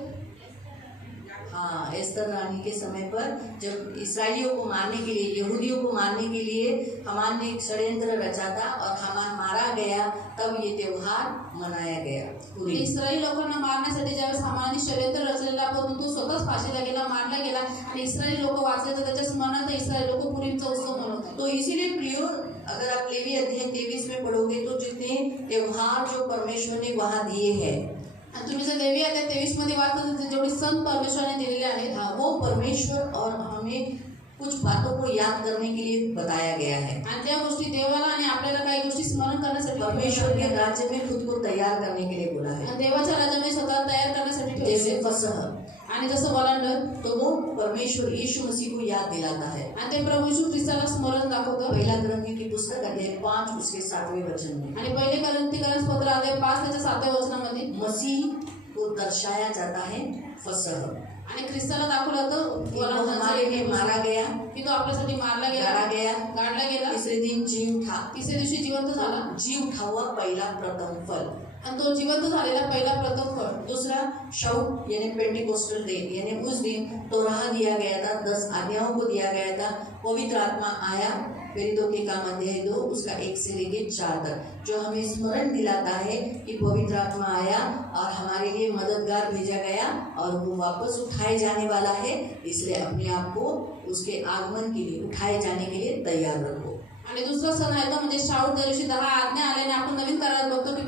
हाँ, एस्तर रानी के समय पर जब इसराइलियों को मारने के लिए, यहूदियों को मारने के लिए हमान ने एक षड्यंत्र रचा था और हमान मारा गया, तब ये त्योहार मनाया गया। पुरीम। इस्रायली लोकांना मारण्यासाठी ज्यावेळेस हामाने षड्यंत्र रचलेला, परंतु तो स्वतःच फाशीला गेला, मारला गेला आणि इस्रायली लोक वाचले, तर त्याच्या स्मरणार्थ इस्रायली लोक पुरीमचा उत्सव मनवतात. तो इसीलिए प्रियो, अगर आप लेवी अध्याय 23 में पढ़ोगे तो जितने त्योहार जो परमेश्वर ने वहाँ दिए हैं, आणि तुम्ही जर लेवी अध्याय 23 मध्ये वाचलं तर जेवढे सण परमेश्वराने दिलेले आहेत, हाँ, वो परमेश्वर और हमें कुछ बातों को याद करने के लिए बताया गया है। आणि त्या गोष्टी देवाला आणि आपल्याला काही गोष्टी स्मरण करण्यासाठी परमेश्वर के राज्य में खुद को तैयार करने के लिए बोला है। आणि देवाच्या राज्यामध्ये स्वतः तयार करण्यासाठी जैसे ठेवले. फसह, आणि जसं वलांडर, तो वो परमेश्वर यीशु मसीह को याद दिलाता है। आणि ते प्रभू येशू ख्रिस्ताला स्मरण दाखवतं. पहला ग्रंथी की पुस्तक अध्याय 5 उसके 7वें वचन में आणि पहिले कोरिन्थीकरांस पत्र अध्याय 5 त्याच्या 7व्या वचनामध्ये मसीह को दर्शाया जाता है फसह, आणि ख्रिस्ताला दाखवलं होतं कि वो हमारे लिए मारा गया, की तो आपल्यासाठी मारला गेला, गाड़ा गया, गाडला गेला, तीसरे दिन जी उठा, तिसऱ्या दिवशी जिवंत झाला, जी उठा हुआ पहला प्रथम फल। आणि तो जिवंत झालेला पहिला प्रथम फळ. दूसरा शाउट यानी पेंटिकोस्टल डे, यानी उस दिन तोराह दिया गया था, 10 आज्ञाओं को दिया गया था। पवित्र आत्मा आया, प्रेरितों के काम अध्याय 2 उसका 1 से लेके 4 तक, जो हमें स्मरण दिलाता है कि पवित्र आत्मा आया और हमारे लिए मददगार भेजा गया और वो वापस उठाए जाने वाला है। इसलिए अपने आप को उसके आगमन के लिए, उठाए जाने के लिए तैयार रखो। आणि दुसरा सण आहे तो म्हणजे शाऊट. त्या दिवशी 10 आज्ञा आल्याने आपण नवीन करारात बघतो की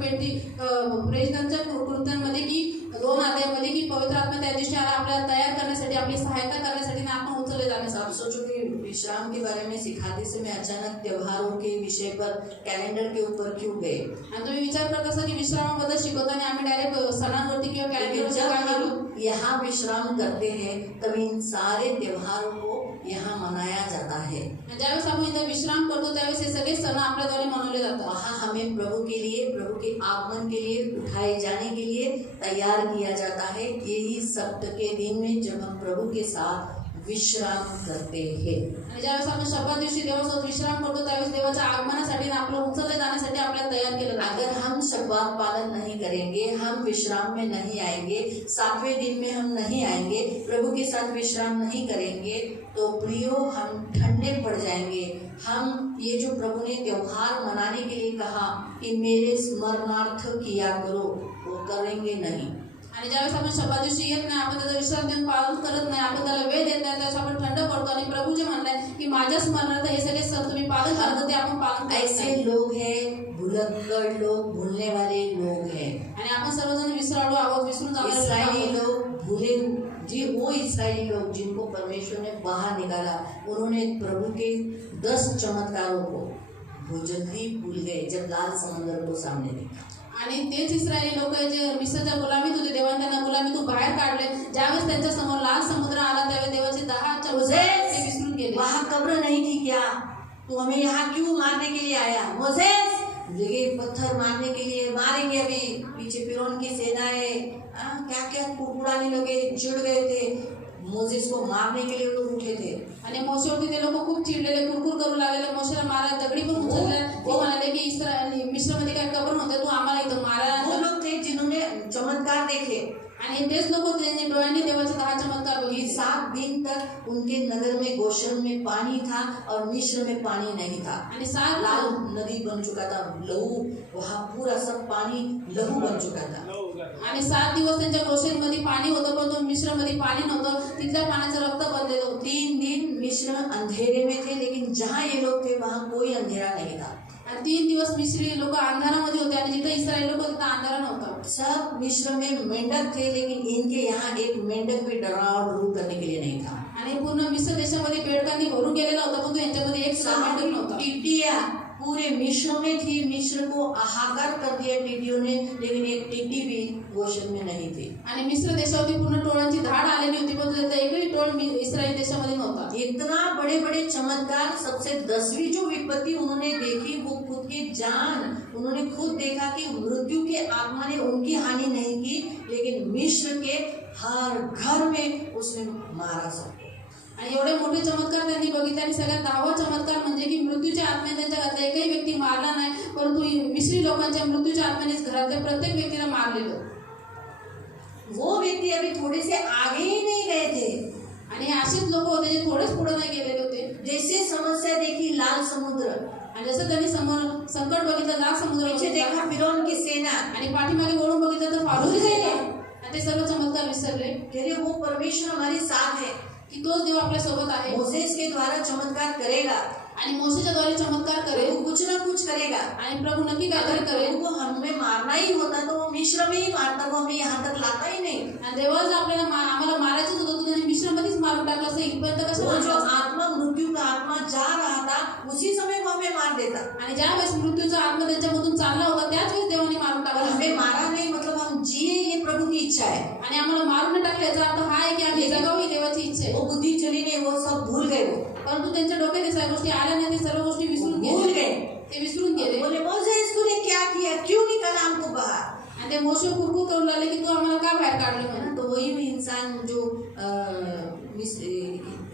प्रेरितांच्या कृत्यांमध्ये की 2 अध्यायामध्ये की पवित्र आत्मा त्या दिवशी आला आपल्याला तयार करण्यासाठी, आपली सहायता करण्यासाठी पद्धतीने आपण उचलले जाण्यासाठी। आप सोचो कि विश्राम के बारे में सिखाते समय अचानक त्योहारों के विषय पर कैलेंडर के ऊपर क्यों गए? आणि तुम्ही विचार करत असाल की विश्रामाबद्दल शिकवताना आम्ही डायरेक्ट सणांवरती किंवा लेकिन कॅलेंडरवरती जब का गेलो? हम यहाँ विश्राम करते हैं तब इन सारे त्योहारों को यहाँ मनाया जाता है। ज्यावेळेस आपण इथं विश्राम करतो त्यावेळेस हे सगळे सण आपल्याद्वारे मनवले जातात। वहाँ हमें प्रभु के लिए, प्रभु के आगमन के लिए, उठाए जाने के लिए तैयार किया जाता है। यही सप्त के दिन में जब हम प्रभु के साथ विश्राम करते हैं। आणि ज्यावेळेस आपण शब्दात दिवशी देवासोबत विश्राम करतो त्यावेळेस देवाच्या आगमनासाठी आणि आपलं उचलले जाण्यासाठी आपल्याला तयार केलं जातं। अगर हम शब्बात पालन नहीं करेंगे, हम विश्राम में नहीं आएंगे, 7वें दिन में हम नहीं आएंगे, प्रभु के साथ विश्राम नहीं करेंगे, तो प्रियो हम ठंडे पड़ जाएंगे। हम ये जो प्रभु ने त्योहार मनाने के लिए कहा कि मेरे स्मरणार्थ किया करो, वो करेंगे नहीं। आणि ज्यावेळेस आपण शब्दात दिवशी येत नाही, आपण त्याचा विश्राम देऊन पालन करत नाही, आपण त्याला वेळ देत नाही, त्यावेळेस आपण थंड पडतो। आणि प्रभू जे म्हणलाय की माझ्या स्मरणार्थ हे सगळे सण तुम्ही पालन करा, ते आपण पालन करत ऐसे नाही। लोग हैं, भुलक्कड़ लोग, भूलने वाले लोग हैं। आणि आपण सर्वजण विसराळू आहोत, विसरून इस्राएली जाणारे लोग भूले, जी वो इस्राएली लोग जिनको परमेश्वर ने बाहर निकाला, उन्होंने प्रभु के 10 चमत्कारों को वो जल्दी भूल गए जब लाल समंदर को सामने देखा। आणि तेच इस्रायली लोक जे मिस्रच्या गुलामीत होते, देवाने त्यांना गुलामीतून बाहेर काढले। ज्यावेळेस त्यांच्या समोर लाल समुद्र आला त्यावेळेस देवाचे 10 चमत्कार ते विसरून गेले। वहाँ कब्र नहीं थी क्या? तू हमें यहाँ क्यों मारने के लिए आया? मोसेस लगे पत्थर मारने के लिए, मारेंगे अभी। पीछे फिरौन की सेनाएं क्या क्या कुड़कुड़ाने लगे, चिढ़ गए थे। मोसेस को मारने के लिए लोग उठे थे। आणि मोशेवरती ते लोक खूप चिडलेले, कुरकुर करू लागलेले, मोशेला मारा दगडी पण उचलल्या। ते म्हणाले की इस्रायल मिस्रमध्ये काय कब्र होते, तू आम्हाला इथं मारा। वो लोग थे जिन्होंने चमत्कार देखे। आणि तेच लोक होते ज्यांनी डोळ्यांनी देवाचे 10 चमत्कार ये बघितले। 7 दिन तक उनके नगर में गोशन में पानी था और मिस्र में पानी नहीं था। आणि 7 लाल नदी बन चुका था, लहू, वहाँ पूरा सब पानी लहू बन चुका था। आणि 7 दिवस त्यांच्या गोशेनमध्ये पाणी होतं, पण मिस्रमध्ये पाणी नव्हतं, तिथल्या पाण्याचं रक्त बनलेलं होतं। 3 दिन मिस्र अंधेरे में थे, लेकिन जहाँ ये लोग थे वहाँ कोई अंधेरा नहीं था। आणि 3 दिवस मिस्री लोक अंधारामध्ये होते आणि जिथे इस्रायल लोक तिथं अंधारा नव्हता। सब मिस्र में मेंढक थे, लेकिन इनके यहाँ एक मेंढक भी डराव रूप करने के लिए नहीं था। आणि पूर्ण मिस्र देशामध्ये बेडकांनी भरून गेलेला होता, पण यांच्यामध्ये एक सुद्धा मेंढक नव्हता। टिड्डियाँ पूरे मिस्र में थी, मिस्र को हाहाकार कर दिया टिड्डियों ने, लेकिन एक टिड्डी भी गोशन में नहीं थी। आणि मिस्र देशावरती पूर्ण टोळांची धाड आलेली होती, पण त्याचा एकही टोळ इस्रायल देशामध्ये नव्हता। इतना बड़े बड़े चमत्कार, सबसे 10वीं जो विपत्ति उन्होंने देखी वो खुद की जान, उन्होंने खुद देखा कि मृत्यु के आत्मा ने उनकी हानि नहीं की, लेकिन मिस्र के हर घर में उसने मारा सबको। आणि एवढे मोठे चमत्कार त्यांनी बघितले। आणि सगळ्यात 10वा चमत्कार म्हणजे की मृत्यूच्या आत्म्याने त्यांच्या घरातला एकही व्यक्ती मारला नाही, परंतु मिस्री लोकांच्या मृत्यूच्या आत्म्यानेच घरातल्या प्रत्येक व्यक्तीला मारलेलं। वो व्यक्ति अभी थोड़े से आगे ही नहीं गए थे। आणि असेच लोक होते जे थोडेच पुढे नाही गेलेले होते। जैसे समस्या देखी लाल समुद्र, आणि जसं त्यांनी समोर संकट बघितलं, लाल समुद्र पीछे बघितला, देखा फिरौन की सेना, आणि पाठीमागे वळून बघितलं तर फारूची सेना, आणि ते सर्व चमत्कार विसरले कह रहे वो परमेश्वर हमारे साथ है, की तोच देव आपल्या सोबत आहे। मोसेस के द्वारा चमत्कार करेगा, आणि मोशेच्या द्वारे चमत्कार करेल, वो कुछ ना कुछ करेगा। आणि प्रभु नक्की काहीतरी करेल। प्रभु को हमें मारना ही होता तो वो मिस्र में ही मारता, वो हमें यहाँ तक लाता ही नहीं। आणि देवाला जर आपल्याला आम्हाला मारायचंच होतं, त्याने मिश्रमध्येच मारून टाकलं असं, इथपर्यंत कसं वो जो मारलं? आत्मा, मृत्यू का आत्मा जा रहा था, उसी समय वो हमें मार देता। आणि ज्या वेळेस मृत्यूचा आत्मा त्यांच्यामधून चालला होता त्याच वेळेस देवाने मारून और टाकला। हमें मारा नहीं, मतलब हम जिए, ये प्रभु की इच्छा है। आणि आम्हाला मारून टाकलं याचा अर्थ हा आहे की आम्ही जगावं ही देवाची इच्छा आहे। वो बुद्धि चली नहीं, वो सब भूल गए। वो परंतु त्यांच्या डोक्यात या सगळ्या गोष्टी आल्या नाही, ते सर्व गोष्टी विसरून भूल गेले, गए। ते विसरून गेले। बोले मोसेस तूने क्या किया, क्यों निकाला हमको बाहर? आणि ते मोशे कुरकुर करू लागले की तू आम्हाला का बाहेर काढलं म्हणून। तो वही भी इंसान जो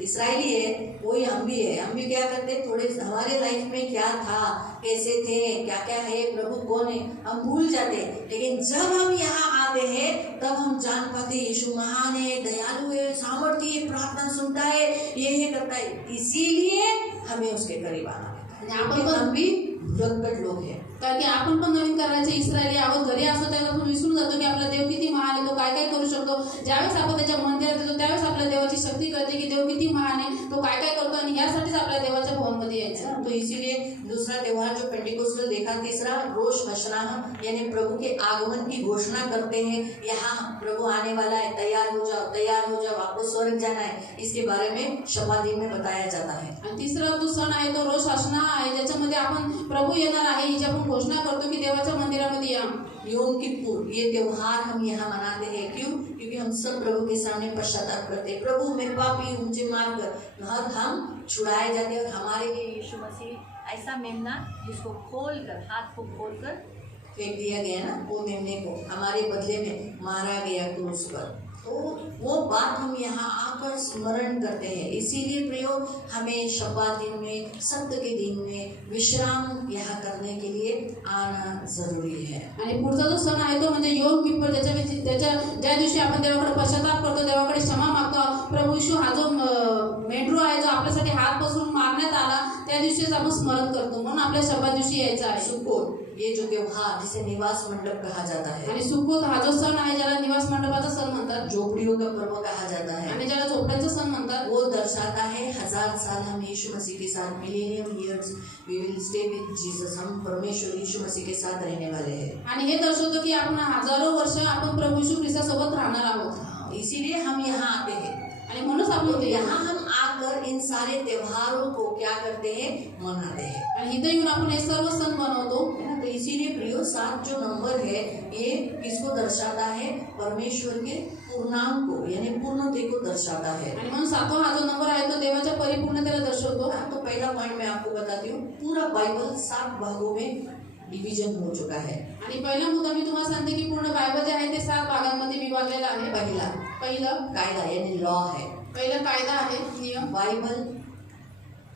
इसराइली है, वही हम भी है। हम भी क्या करते, थोड़े हमारे लाइफ में क्या था, कैसे थे, क्या क्या है, प्रभु कौन है, हम भूल जाते। लेकिन जब हम यहाँ आते हैं तब हम जान पाते यीशु महान है, दयालु है, सामर्थ्य है, प्रार्थना सुनता है, ये करता है। इसीलिए हमें उसके करीब आना है। हम भी भुलक्कड़ लोग हैं। कारण की आपण पण नवीन करायचे इस्रायली आहोत, घरी असतो त्यावेळेस आपण विसरून जातो की आपला देव किती महान आहे, तो काय काय करू शकतो। ज्यावेळेस आपण त्याच्या मंदिरात येतो त्यावेळेस आपल्या देवाची शक्ती कळते की देव किती महान आहे, तो काय काय करतो, आणि यासाठीच आपल्या देवाच्या भवनमध्ये यायचं। तो इसीलिए दूसरा त्योहार जो पेंटिकोस्टल देखा, तीसरा रोश हशनाह यानी प्रभु के आगमन की घोषणा करते हैं। यहाँ प्रभु आने वाला है, तैयार हो जाओ, तैयार हो जाओ, आपको स्वर्ग जाना है, इसके बारे में शब्द दिन में बताया जाता है। आणि तिसरा जो सण आहे तो रोष हशनाह आहे, ज्याच्यामध्ये आपण प्रभू येणार आहे हिची आपण घोषणा करतो की देवाच्या मंदिरामध्ये या। योम किप्पुर ये त्योहार हम यहाँ मनाते हैं, क्यों? क्योंकि हम सब प्रभु के सामने पश्चाताप करते हैं, प्रभु मैं पापी हूँ, मुझे माफ कर। और हम छुड़ाए जाते हैं और हमारे लिए यीशु मसीह ऐसा मेमना जिसको खोलकर, हाथ को खोलकर फेंक दिया गया ना, वो मेमने को हमारे बदले में मारा गया क्रूस पर। तो वो बात हम यहाँ आकर स्मरण करते हैं। इसीलिए प्रियो हमें शब्बात दिन में, सत्य के दिन में विश्राम यहाँ करने के लिए आना जरूरी है। आणि पुढचा जो सण आहे तो म्हणजे योम किप्पर, ज्या दिवशी आपण देवाकडे पश्चाताप करतो, देवाकडे क्षमा मागतो। प्रभू येशू हा जो मेंढरू आहे जो आपल्यासाठी हात पसरून मारण्यात आला, त्या दिवशीच आपण स्मरण करतो, म्हणून आपल्या शब्दात दिवशी यायचं आहे। सुकोत ये जो त्योहार जिसे निवास मंडप कहा जाता है, आणि सुकोत हा जो सण आहे ज्याला निवास मंडपाचा सण म्हणतात, झोपड़ियों का पर्व कहा जाता है, आणि ज्याला झोपड्यांचा सण म्हणतात, वो दर्शाता है 1000 साल हम यीशु मसीह के साथ, millennium years we will stay with Jesus, हम परमेश्वर यीशु मसीह के साथ रहने वाले हैं। आणि हे दर्शवतो की आपण हजारो वर्ष आपण प्रभू येशू ख्रिस्तासोबत राहणार आहोत। इसीलिए हम यहाँ आते हैं, आणि म्हणून आपण यहाँ हम आकर इन सारे त्योहारों को क्या करते हैं, मनाते हैं। आणि इथं येऊन आपण हे सर्व सण बनवतो, है ना। तो इसीलिए प्रियो 7 जो नंबर है ये किसको दर्शाता है, परमेश्वर के पूर्णांक को यानी पूर्णते को दर्शाता है। आणि म्हणून 7वां हा जो नंबर आहे तो देवाच्या परिपूर्णतेला दर्शवतो। तो पहला पॉइंट मैं आपको बताती हूँ, पूरा बाइबल 7 भागों में डिवीजन हो चुका है। आणि पहिला मुद्दा मी तुम्हाला सांगते की पूर्ण बायबल जे आहे ते 7 भागांमध्ये विभागलेलं आहे। पहिलं कायदा यानी लॉ है, पहिला कायदा आहे, नियम। बाइबल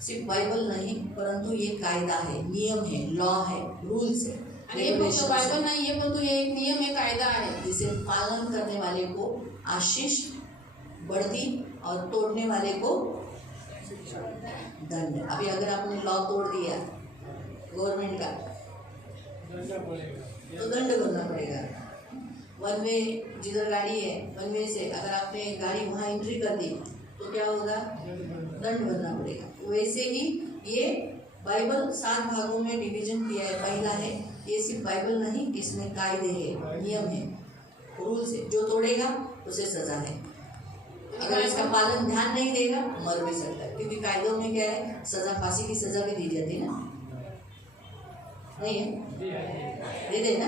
सिर्फ बाइबल नहीं परंतु ये कायदा है, नियम है, लॉ है, रूल्स है। आणि हे फक्त बायबल नाही आहे परंतु ये एक नियम है, कायदा है, जिसे पालन करने वाले को आशीष, बढ़ती और तोड़ने वाले को दंड। अभी अगर आपने लॉ तोड़ दिया गवर्नमेंट का तो दंड भरना पड़ेगा। वन वे जिधर गाड़ी है, वन वे से अगर आपने गाड़ी वहाँ एंट्री कर दी तो क्या होगा, दंड भरना पड़ेगा। वैसे ही ये बाइबल 7 भागों में डिवीजन किया है। पहला है, ये सिर्फ बाइबल नहीं, इसमें कायदे है, नियम है, रूल्स है, जो तोड़ेगा उसे सजा है, अगर इसका पालन ध्यान नहीं देगा मर भी सकता है, क्योंकि कायदों में क्या है, सजा, फांसी की सजा भी दी जाती है ना, नहीं है, दे दे ना,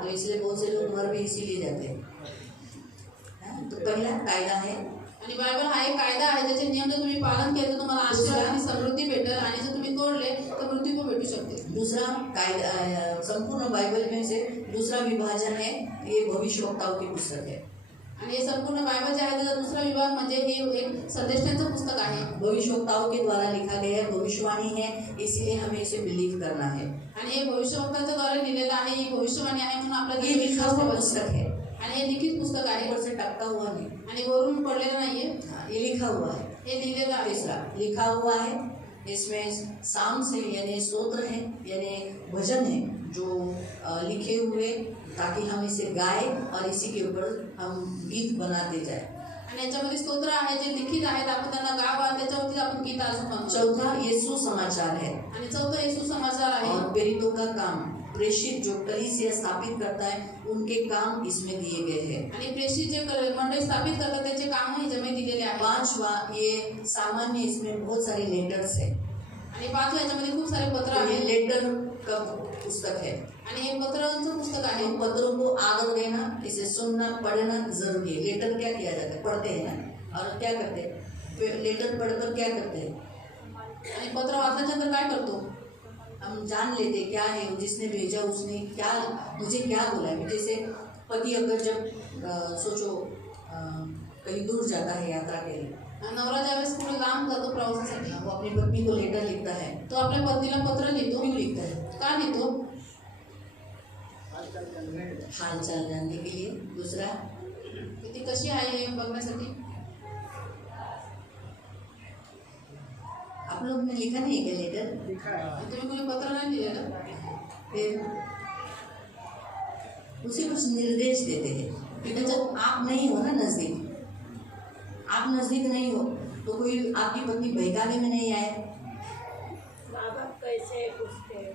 तो इसलिए बहुत से लोग मर भी इसीलिए जाते हैं। तो पहला कायदा है, आणि बायबल हा एक कायदा आहे, ज्याचे नियम जर तुम्ही पालन केले तर तुम्हाला आशीर्वाद आणि समृद्धी भेटेल, आणि जर तुम्ही तोडले तर मृत्यू पण भेटू शकते। दूसरा कायदा, संपूर्ण बाइबल में से दूसरा विभाजन है, ये भविष्यवक्ताओं की पुस्तक है। आणि हे संपूर्ण बायबल जे आहे त्याचा दुसरा विभाग म्हणजे हे एक संदेशांचं पुस्तक आहे। भविष्यवक्ताओं के द्वारा लिखा गया है, भविष्यवाणी है, इसलिए हमें इसे बिलीव करना है। आणि हे भविष्यवक्त्यांच्या द्वारे लिहिलेलं आहे, ही भविष्यवाणी आहे म्हणून आपल्याला ये लिखा हुआ पुस्तक है, आणि हे लिखित पुस्तक आहे, ऊपर से टपका हुआ नहीं, आणि वरून पडलेलं नाहीये, ये लिखा हुआ है, हे लिहिलेलं आहे। तीसरा लिखा हुआ है, इसमें साम्स है यानी स्तोत्र है यानी भजन है जो लिखे हुए, ताकि हम इसे गाए और इसी के ऊपर हम गीत बनाते जाए। आणि याच्यामध्ये स्तोत्र आहे जे लिखित आहेत, आपण त्यांना गावा, त्याच्यावरती आपण गीत अजून म्हणतो। चौथा यीशु समाचार है, आणि चौथा येशू समाचार आहे, और प्रेरितों का काम, प्रेषित जो कलीसिया स्थापित करता है उनके काम इसमें दिए गए हैं। आणि प्रेषित जे मंडळ स्थापित करतात त्याचे काम याच्यामध्ये दिलेले आहे। पांचवा ये सामान्य, इसमें बहुत सारे लेटर्स है, आणि पाचवा याच्यामध्ये खूप सारे पत्र ये आहेत, लेटर का पुस्तक है, आणि हे पत्रांचं पुस्तक आहे। इन पत्रों को आदर देना, इसे सुनना पढ़ना जरूरी है। लेटर क्या किया जाता है, पढ़ते हैं ना, और क्या करते हैं, लेटर पढ़कर क्या करते हैं, आणि पत्र वाचल्यानंतर काय करतो, हम जान लेते क्या है, जिसने भेजा उसने क्या मुझे क्या बोला है। जैसे पति अगर जब सोचो कहीं दूर जाता है यात्रा के लिए, नवरा ज्यावेळेस कुठे लांब जातो प्रवासासाठी, वो अपनी पत्नी को लेटर लिखता है, तो आपल्या पत्नीला पत्र लिहितो। क्यों लिखता है, का लिहितो, हाल चाल जानने के लिए। दूसरा ती कशी आहे हे बघण्यासाठी। आप लोग ने लिखा नहीं है क्या लेटर, तुम्ही कोणी पत्र नाही लिहिलेलं, फिर उसे कुछ निर्देश देते हैं, क्योंकि जब आप नहीं हो ना नजदीक, आप नजदीक नहीं हो तो कोई आपकी पत्नी बहकावे में नहीं आए, कैसे पूछते हैं,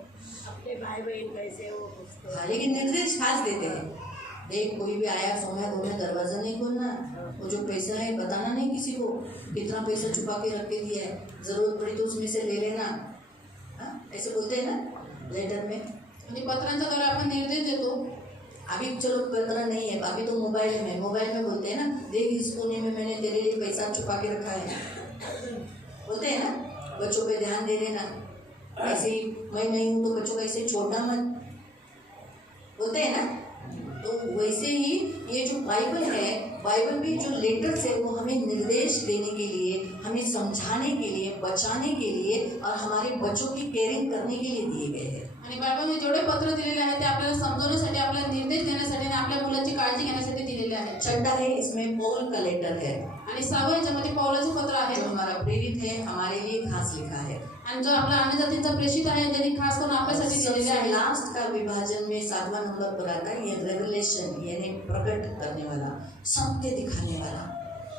अपने भाई बहन कैसे वो पूछते हैं। हाँ, लेकिन निर्देश खास देते हैं। देख कोई भी आया सोना तुम्हें दरवाजा नहीं खोलना, वो जो पैसा है बताना नहीं किसी को, कितना पैसा छुपा के रख के दिया है, जरूरत पड़ी तो उसमें से ले लेना। हाँ, ऐसे बोलते हैं ना लेटर में। म्हणजे पत्रांच्या द्वारे आपण निर्देश देतो। अभी चलो पत्र नहीं है, अभी तो मोबाइल में बोलते हैं ना, देख इस कोने में मैंने तेरे लिए पैसा छुपा के रखा है, बोलते हैं ना। बच्चों पे ध्यान दे देना, ऐसे ही मैं नहीं हूँ तो बच्चों को ऐसे छोड़ना मत, बोलते हैं ना। तो वैसे ही ये जो बाइबल है, बाइबल भी जो लेटर्स है वो हमें निर्देश देने के लिए, हमें समझाने के लिए, बचाने के लिए और हमारे बच्चों की केयरिंग करने के लिए दिए गए हैं। आणि बायबलमध्ये जेवढे पत्र दिलेले आहेत ते आपल्याला समजवण्यासाठी, आपल्याला निर्देश देण्यासाठी आणि आपल्या मुलांची काळजी घेण्यासाठी दिलेले आहेत। छठा है, इसमें पौल का लेटर है आणि 6वें याच्यामध्ये पौलाचं पत्र आहे, जो हमारा प्रेरित है, हमारे लिए खास लिखा है। आणि जो आपला अन्य जातींचा प्रेषित आहे त्यांनी खास करून आपल्यासाठी दिलेले आहे। लास्ट का विभाजन में 7वां नंबर पर आता है ये रेवलेशन, यानी प्रकट करने वाला, सत्य दिखाने वाला,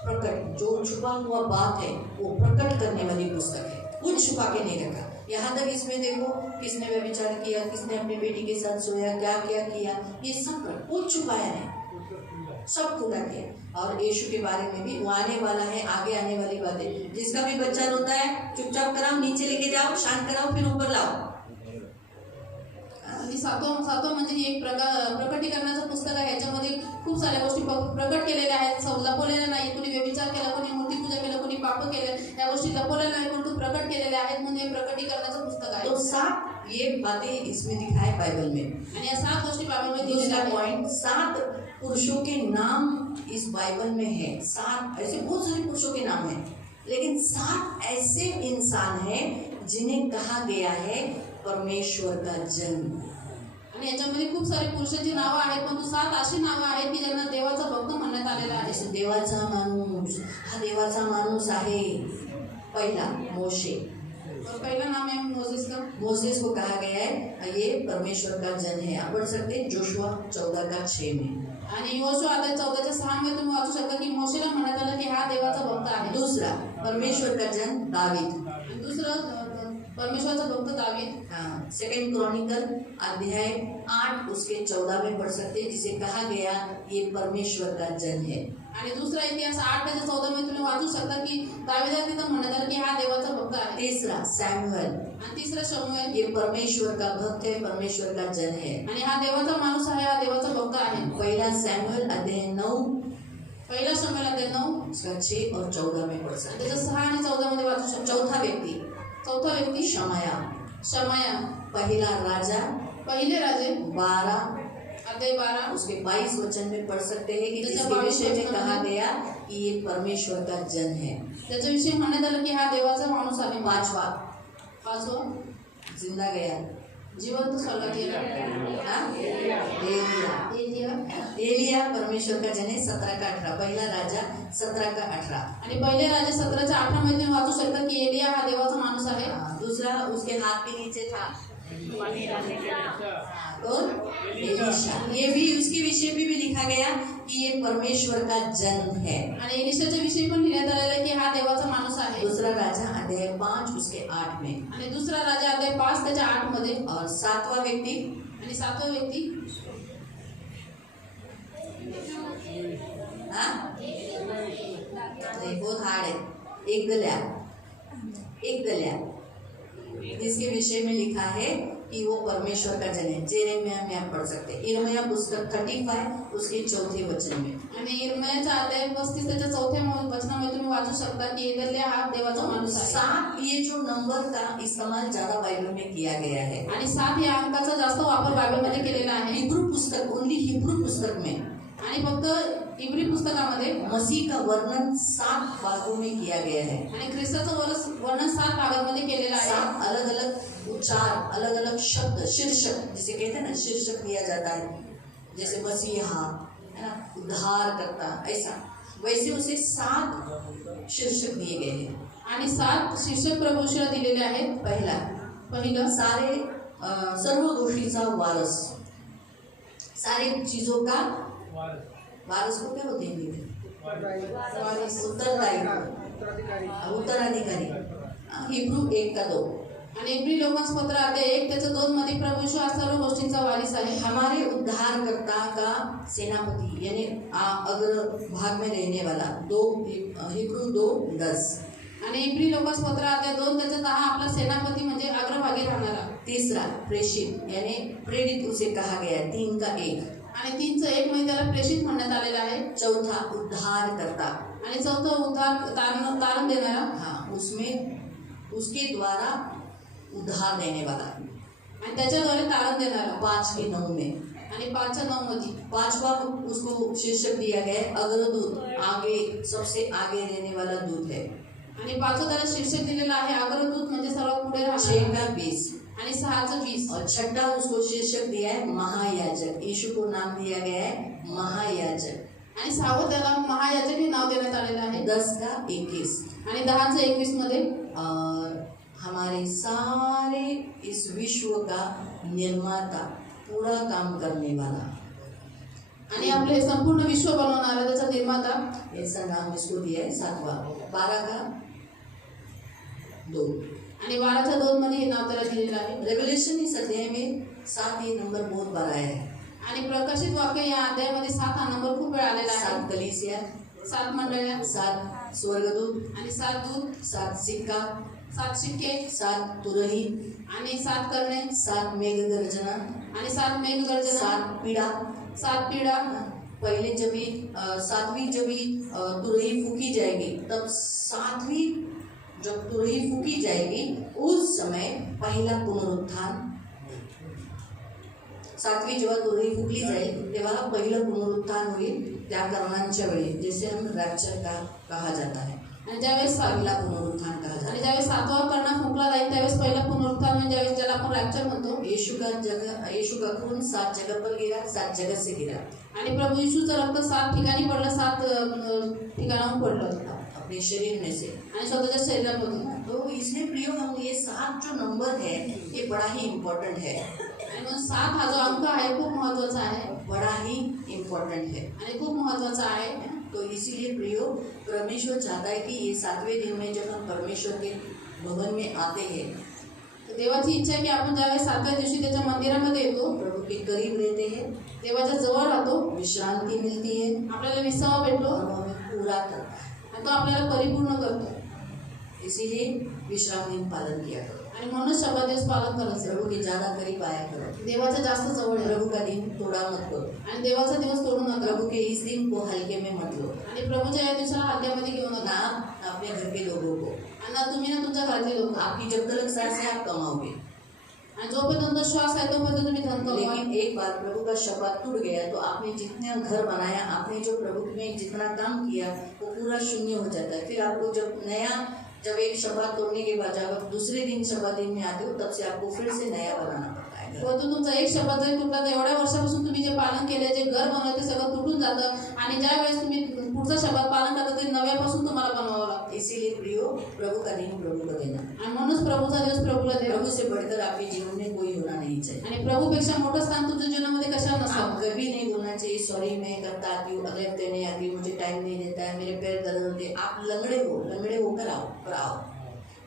प्रकट जो छुपा हुआ बात है वो प्रकट करने वाली पुस्तक है, कुछ छुपा के नहीं रखा। यहाँ तक इसमें देखो किसने व्यभिचार किया, किसने अपनी बेटी के साथ सोया, क्या क्या किया, ये सब कुछ छुपाया नहीं, सब खुला किया। और यीशु के बारे में भी वो आने वाला है, आगे आने वाली बातें, जिसका भी बच्चा रोता है चुपचाप कराओ, नीचे लेके जाओ, शांत कराओ, फिर ऊपर लाओ। आणि सातवं म्हणजे एक प्रकटीकरणाचं पुस्तक आहे। ह्याच्यामध्ये खूप साऱ्या गोष्टी प्रकट केलेल्या आहेत, लपवलेल्या नाही। कोणी व्यभिचार केला, कोणी मूर्तीपूजा केलं, कोणी पाप केले, या गोष्टी लपवलेल्या नाही परंतु प्रकट केलेल्या आहेत, म्हणून हे प्रकटीकरणाचं पुस्तक आहे। तो 7 ये बातें इसमें दिखाए बाइबल में। आणि या 7 गोष्टी बायबलमध्ये दिलेल्या दूसरा आहेत। पॉइंट, 7 पुरुषों के नाम इस बाइबल में है। 7 ऐसे बहुत सारे पुरुषों के नाम हैं, लेकिन 7 ऐसे इंसान हैं जिन्हें कहा गया है परमेश्वर का जन। आणि याच्यामध्ये खूप सारे पुरुषांची नावं आहेत, परंतु 7 अशी नावं आहेत की ज्यांना देवाचा भक्त म्हणण्यात आलेला आहे। जैसे देवाचा माणूस, हा देवाचा माणूस आहे। पहिला मोशे, और पहला नाम है मोसेस का। मोसेस को कहा गया है ये परमेश्वर का जन है। आप पढ़ सकते हैं जोशुआ 14:6 में। आणि योशुआ अध्याय 14:6 में तुम्ही वाचू शकता की मोशेला म्हणण्यात आलं की हा देवाचा भक्त आहे। दूसरा परमेश्वर का जन दावीद, आणि दुसरं परमेश्वराचा भक्त दावीद। हाँ, 2 क्रॉनिकल अध्याय 8 उसके 14 में पढ़ सकते हैं, जिसे कहा गया ये परमेश्वर का जन है। आणि दुसरा इतिहास 8:14 में तुम्ही वाचू शकता की दावीदाला तिथं म्हणण्यात आलं की हा देवाचा भक्त आहे। तीसरा सैमुअल, आणि तिसरा शमूएल, ये परमेश्वर का भक्त है, परमेश्वर का जन है। आणि हा देवाचा माणूस आहे, हा देवाचा भक्त आहे। पहला सैमुअल अध्याय 9 पहिला शमूएल अध्याय 9 उसका 6 और 14 में पढ़ सकते त्याच्या 6 आणि 14 मध्ये वाचू शकतो। चौथा व्यक्ति शमाया, शमाया, पहला राजा पहिले राजे 12 अध्याय 12 उसके 22 वचन में पढ़ सकते हैं कि जैसे जिसके 22 विषय में वचन कहा में- गया कि ये परमेश्वर का जन है। त्याच्याविषयी म्हणण्यात आलं की हा देवाचा माणूस आहे। पांचवा पाचवं जिंदा गया, जिवंत स्वर्गात गेला। हाँ? एलिया, एलिया परमेश्वर का जन है। 17 का 18, पहला राजा 17 का 18। आणि पहिले राजे 17:18 मध्ये तुम्ही वाचू शकता की एलिया हा देवाचा माणूस आहे। दूसरा उसके हाथ के नीचे था और एलीशा, ये भी उसके विषय में भी लिखा गया कि ये परमेश्वर का जन है। आणि एलिशाच्या विषयी पण लिहिण्यात आलेलं आहे की हा देवाचा माणूस आहे। दूसरा राजा अध्याय 5 उसके 8 में। आणि दुसरा राजा अध्याय 5 त्याच्या 8 मध्ये। और 7वां व्यक्ति, आणि 7वा व्यक्ती हाँ नहीं बहुत हार्ड है, एक गल्या, जिसके विषय में लिखा है कि वो परमेश्वर का जन है। जेरेमिया में आप पढ़ सकते हैं, यिर्मयाह पुस्तक 35 उसके 4थे वचन में। आणि यिर्मयाचा अध्याय 35 त्याच्या 4थ्या वचनामध्ये तुम्ही वाचू शकता की एलिया हा देवाचा माणूस आहे। 7 ये जो नंबर का इस्तेमाल ज्यादा बाइबल में किया गया है। आणि 7 या अंकाचा जास्त वापर बायबलमध्ये केलेला आहे। हिब्रू पुस्तक, ओनली हिब्रू पुस्तक में आणि फक्त इब्री पुस्तकामध्ये मसीह का वर्णन 7 भागों में किया गया है। आणि ख्रिस्ताचं वर्णन 7 भागांमध्ये केलेलं आहे। 7 अलग अलग उच्चार, अलग अलग शब्द, शीर्षक जिसे कहते हैं ना, शीर्षक दिया जाता है। जैसे मसीहा है ना, उद्धार करता, ऐसा वैसे उसे 7 शीर्षक दिए गए हैं। आणि 7 शीर्षक प्रभूशीला दिलेले आहेत। पहिलं सारे सर्व गोष्टीचा वारस, सारे चीजों का वारस को क्या बोलते हैं? उत्तरदायित्व, उत्तराधिकारी। हिब्रू 1 का 2, आणि इब्री लोकांपत्र अध्याय 1 त्याच्या 2 मध्ये प्रभू येशू हा सर्व गोष्टींचा वारिस आहे. हमारे उद्धारकर्ता का सेनापति यानी अग्र भाग में रहने वाला 2 हिब्रू 2:10. आणि इब्री लोकांपत्र अध्याय 2 त्याचा 10 आपला सेनापती म्हणजे अग्रभागी राहणारा. तीसरा प्रेषित यानी प्रेरित उसे कहा गया है 3 का 1. आणि 3चं 1 मध्ये त्याला प्रेषित म्हणण्यात आलेलं आहे. चौथा उद्धारकर्ता आणि चौथं उद्धार तारण देणारा. हाँ, उसमें उसके द्वारा उद्धार देने वाला. आणि त्याच्याद्वारे तारण देणारा. 5 के 9 में. आणि 5च्या 9 मध्ये 5वां उसको शीर्षक दिया गया है अग्रदूत, आगे सबसे आगे रहने वाला दूत है. आणि 5चं त्याला शीर्षक दिलेलं आहे अग्रदूत म्हणजे सर्वात पुढे 6 राहणारा. का 20. आणि 6चं 20. और छठा उसको शीर्षक दिया है महायाजक. यीशु को नाम दिया गया है महायाजक. आणि 6वं त्याला महायाजक हे नाव देण्यात आलेलं आहे. 10 का 21. आणि 10चं 21 मध्ये और हमारे सारे इस विश्व का निर्माता, पूरा काम करने वाला, आणि आपले हे संपूर्ण विश्व बनवणारा त्याचा निर्माता, ऐसा नाम इसको दिया है. 7वां 12 का 2. आणि 12च्या 2 मध्ये हे नाव त्याला दिलेलं आहे. रेवलेशन इस अध्याय में 7 ये नंबर बहुत बड़ा है. आणि प्रकाशित वाक्य या अध्यायामध्ये 7 हा नंबर खूप वेळ आलेला आहे. 7 कलीसिया, 7 मंडळ्या, 7 स्वर्गदूत, आणि 7 दूत, 7 सिक्का, 7 शिक्के, 7 तुरही, आणि 7 करणे, 7 मेघगर्जना, आणि 7 मेघगर्जना, 7 पीड़ा. 7 पीड़ा. पहले जब भी 7वीं जब भी तुरही फूकी जाएगी, तब 7वीं जब तुरही फूकी जाएगी उस समय पहला पुनरुत्थान. 7वीं जेव्हा तुरही फुकली जाईल तेव्हा पहिलं पुनरुत्थान होईल त्या कर्णांच्या वेळी, जैसे हम रैप्चर का कहा जाता है. आणि ज्यावेळेस पहिला पुनरुत्थान कहा जाता आणि है. ज्यावेळेस 7वा करणा फुंकला जाईल त्यावेळेस पहिला पुनरुत्थान म्हणजे ज्यावेळेस ज्याला आपण रॅप्चर म्हणतो. यीशु का खून 7 जगह पर गिरा, 7 जगह से गिरा. आणि प्रभू येशूचं रक्त 7 ठिकाणी पडलं, 7 ठिकाणाहून पडलं अपने शरीर में से. आणि स्वतःच्या शरीरामधून. तो इसलिए प्रियो हम ये 7 जो नंबर है ये बड़ा ही इम्पोर्टेंट है. आणि म्हणून 7 हा जो अंक आहे खूप महत्वाचा आहे, बड़ा ही इम्पोर्टेंट है. आणि खूप महत्वाचा आहे. तो इसीलिए प्रियो परमेश्वर चाहता है कि ये 7वें दिन में जब हम परमेश्वर के भवन में आते हैं, देवाची इच्छा आहे की आपण ज्यावेळेस 7व्या दिवशी त्याच्या मंदिरामध्ये येतो, प्रभु के करीब रहते हैं, देवाच्या जवळ राहतो, विश्रांति मिलती है आपल्याला विसावा भेटतो, और वो हमें पूरा करता है. आणि तो आपल्याला परिपूर्ण करतो. इसीलिए विश्राम दिन पालन किया करो. आणि म्हणून शब्द दिवस पालन करायचं. प्रभु के ज्यादा करीब आया करो. देवाच्या जास्त जवळ आहे. प्रभु का दिन तोड़ा मत करो. आणि देवाचा दिवस तोडू नका. प्रभु के इस दिन को हल्के में मत लो. आणि प्रभूच्या या दिवसाला हलक्यामध्ये घेऊ ना नका. अपने घर के लोगों को. आणि ना तुम्ही ना तुमच्या घरातले लोक. आपकी जब तक सांस है आप कमाओगे, आणि जोपर्यंत तुमचा श्वास आहे तोपर्यंत तुम्ही धन कमवा. लेकिन एक बार प्रभु का शपथ टूट गया तो आपने जितना घर बनाया, आपने जो प्रभु में जितना काम किया वो पूरा शून्य हो जाता है. फिर आपको जब एक शपथ तोड़ने के बाद जब आप दूसरे दिन शपथ दिन में आते हो तब से आपको फिर से नया बनाना पड़ता है. परंतु तुमचा एक शब्द जरी तुटला तर एवढ्या वर्षापासून तुम्ही जे पालन केले, जे घर बनवलं ते सगळं तुटून जातं. आणि ज्या वेळेस तुम्ही पुढचा शब्द पालन करता ते नव्यापासून तुम्हाला बनवावं लागतं. इसीलिए प्रियो प्रभु का दिन प्रभु को देना. आणि म्हणूनच प्रभूचा दिवस प्रभूला द्या. प्रभु से बढ़कर आपके जीवन में कोई होना नहीं चाहिए. आणि प्रभूपेक्षा मोठं स्थान तुमच्या जीवनामध्ये कशाला आप नसावं. कभी नहीं बोलना चाहिए सॉरी मैं करता आती हूँ, अगले हफ्ते नहीं आती, मुझे टाइम नहीं देता है, मेरे पैर दर्द होते. आप लंगड़े होकर आओ पर आओ.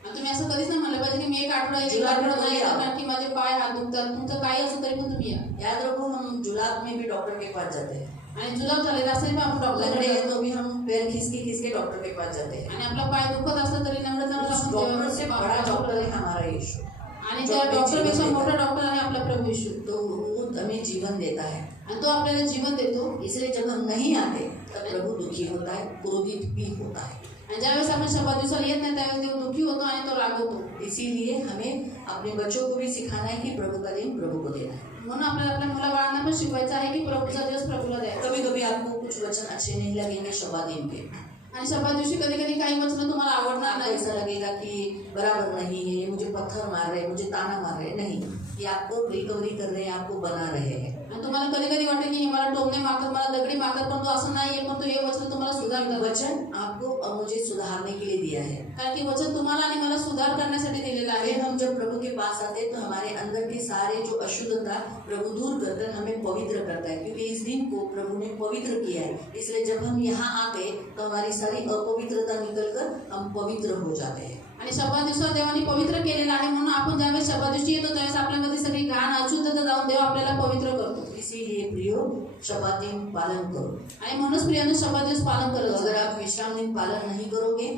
आणि तुम्ही असं कधीच नाही म्हणलं पाहिजे की मी एक आठवडा नाही येणार कारण की माझे पाय हात दुखतात. तुमचं काही असं तरी पण तुम्ही या. याद रखो हम जुलाब में भी डॉक्टर के पास जाते हैं. आणि जुलाब झालेला असेल पण आपण लंगड़े डॉक्टर हैं तो भी हम पैर खींच के डॉक्टर के पास जाते हैं. आणि आपला पाय दुखत असला तरी डॉक्टर से बड़ा डॉक्टर नंबर है हमारा यीशु. आणि त्या डॉक्टरपेक्षा मोठा डॉक्टर आहे आपला प्रभू येशू. तो वो हमें जीवन देता है. आणि तो आपल्याला जीवन देतो. इसलिए जब हम नहीं आते तब प्रभु दुखी होता है, क्रोधित भी होता है. आणि ज्यावेळेस आपण शब्द दिवसाला येत नाही त्यावेळेस देव दुःखी होतो आणि तो रागवतो. इसीलिए हमें अपने बच्चों को भी सिखाना है कि प्रभु का दिन प्रभु को देना है. म्हणून आपल्याला आपल्या मुलाबाळांना पण शिकवायचं आहे की प्रभूचा दिवस प्रभूला द्यायचा. कभी कभी आपको कुछ वचन अच्छे नहीं लगेंगे शबा दिन पे. आणि शब्द दिवशी कधी कधी काही वचन तुम्हाला आवडणार आपको नाही. ऐसा लगेगा कि बराबर नहीं है, ये मुझे पत्थर मार रहे हैं, मुझे ताना मार रहे हैं. नहीं, ये आपको रिकवरी कर रहे हैं, आपको बना रहे हैं. आणि तुम्हाला कधी कधी वाटेल की हे मला टोमणे मारतात, मला दगडी मारतात, पण तो असं नाही आहे. पण तो हे वचन तुम्हाला सुधारतात. वचन आपको और मुझे सुधारने के लिए दिया है. कारण की वचन तुम्हाला आणि मला सुधार करण्यासाठी दिलेलं आहे. फिर हम जब प्रभु के पास आते हैं तो हमारे अंदर के सारे जो अशुद्धता प्रभु दूर करकर हमें पवित्र करता है. क्योंकि इस दिन को प्रभु ने पवित्र किया है. इसलिए जब हम यहाँ आते तो हमारी सारी अपवित्रता निकलकर हम पवित्र हो जाते हैं. आणि आणि शब्दा दिवसात देवाने पवित्र केलेलं आहे, म्हणून आपण ज्यावेळेस शब्दा दिवशी येतो त्यावेळेस आपल्यामध्ये सगळी घाण अशुद्धता जाऊन देव आपल्याला पवित्र करतो. इसीलिए प्रियो शब्बात दिन पालन करो. आणि म्हणूनच प्रियानं शब्दा दिवस पालन करत अगर आप विश्राम दिन पालन नहीं करोगे,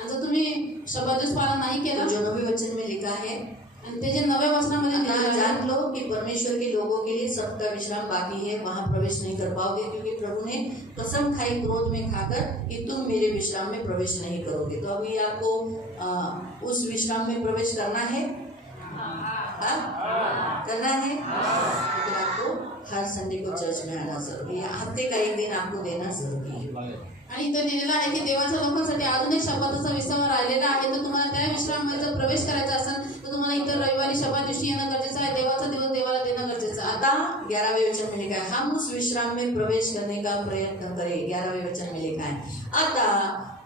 आणि जर तुम्ही शब्दा दिवस पालन नाही केलं, जो नवे वचन में लिखा है, आणि ते जे नव्या वचनामध्ये अतः लिहिलेलं आहे, जान लो कि परमेश्वर के लोगों के लिए सबका विश्राम बाकी है, वहां प्रवेश नहीं कर पाओगे, क्योंकि प्रभु ने कसम खाई क्रोध में खाकर कि तुम मेरे विश्राम में प्रवेश नहीं करोगे. तो अभी आपको उस विश्राम में प्रवेश करना है. करना है. तो आपको हर संडे को चर्च में आना जरूरी है. हफ्ते का एक दिन आपको देना जरूरी है. आणि इथं लिहिलेलं आहे की देवाच्या लोकांसाठी अजून एक शब्दाचा विस्तार राहिलेला आहे. तर तुम्हाला त्या विश्राममध्ये जर प्रवेश करायचा असेल तर तुम्हाला इतर रविवारी शब्दा दिवशी येणं गरजेचं आहे. देवाचा दिवस देवाला देणं गरजेचं आहे. आता 11वें वचन में लिखा है, हम उस विश्राम में प्रवेश करने का प्रयत्न करें. 11वें वचन में लिखा है, अतः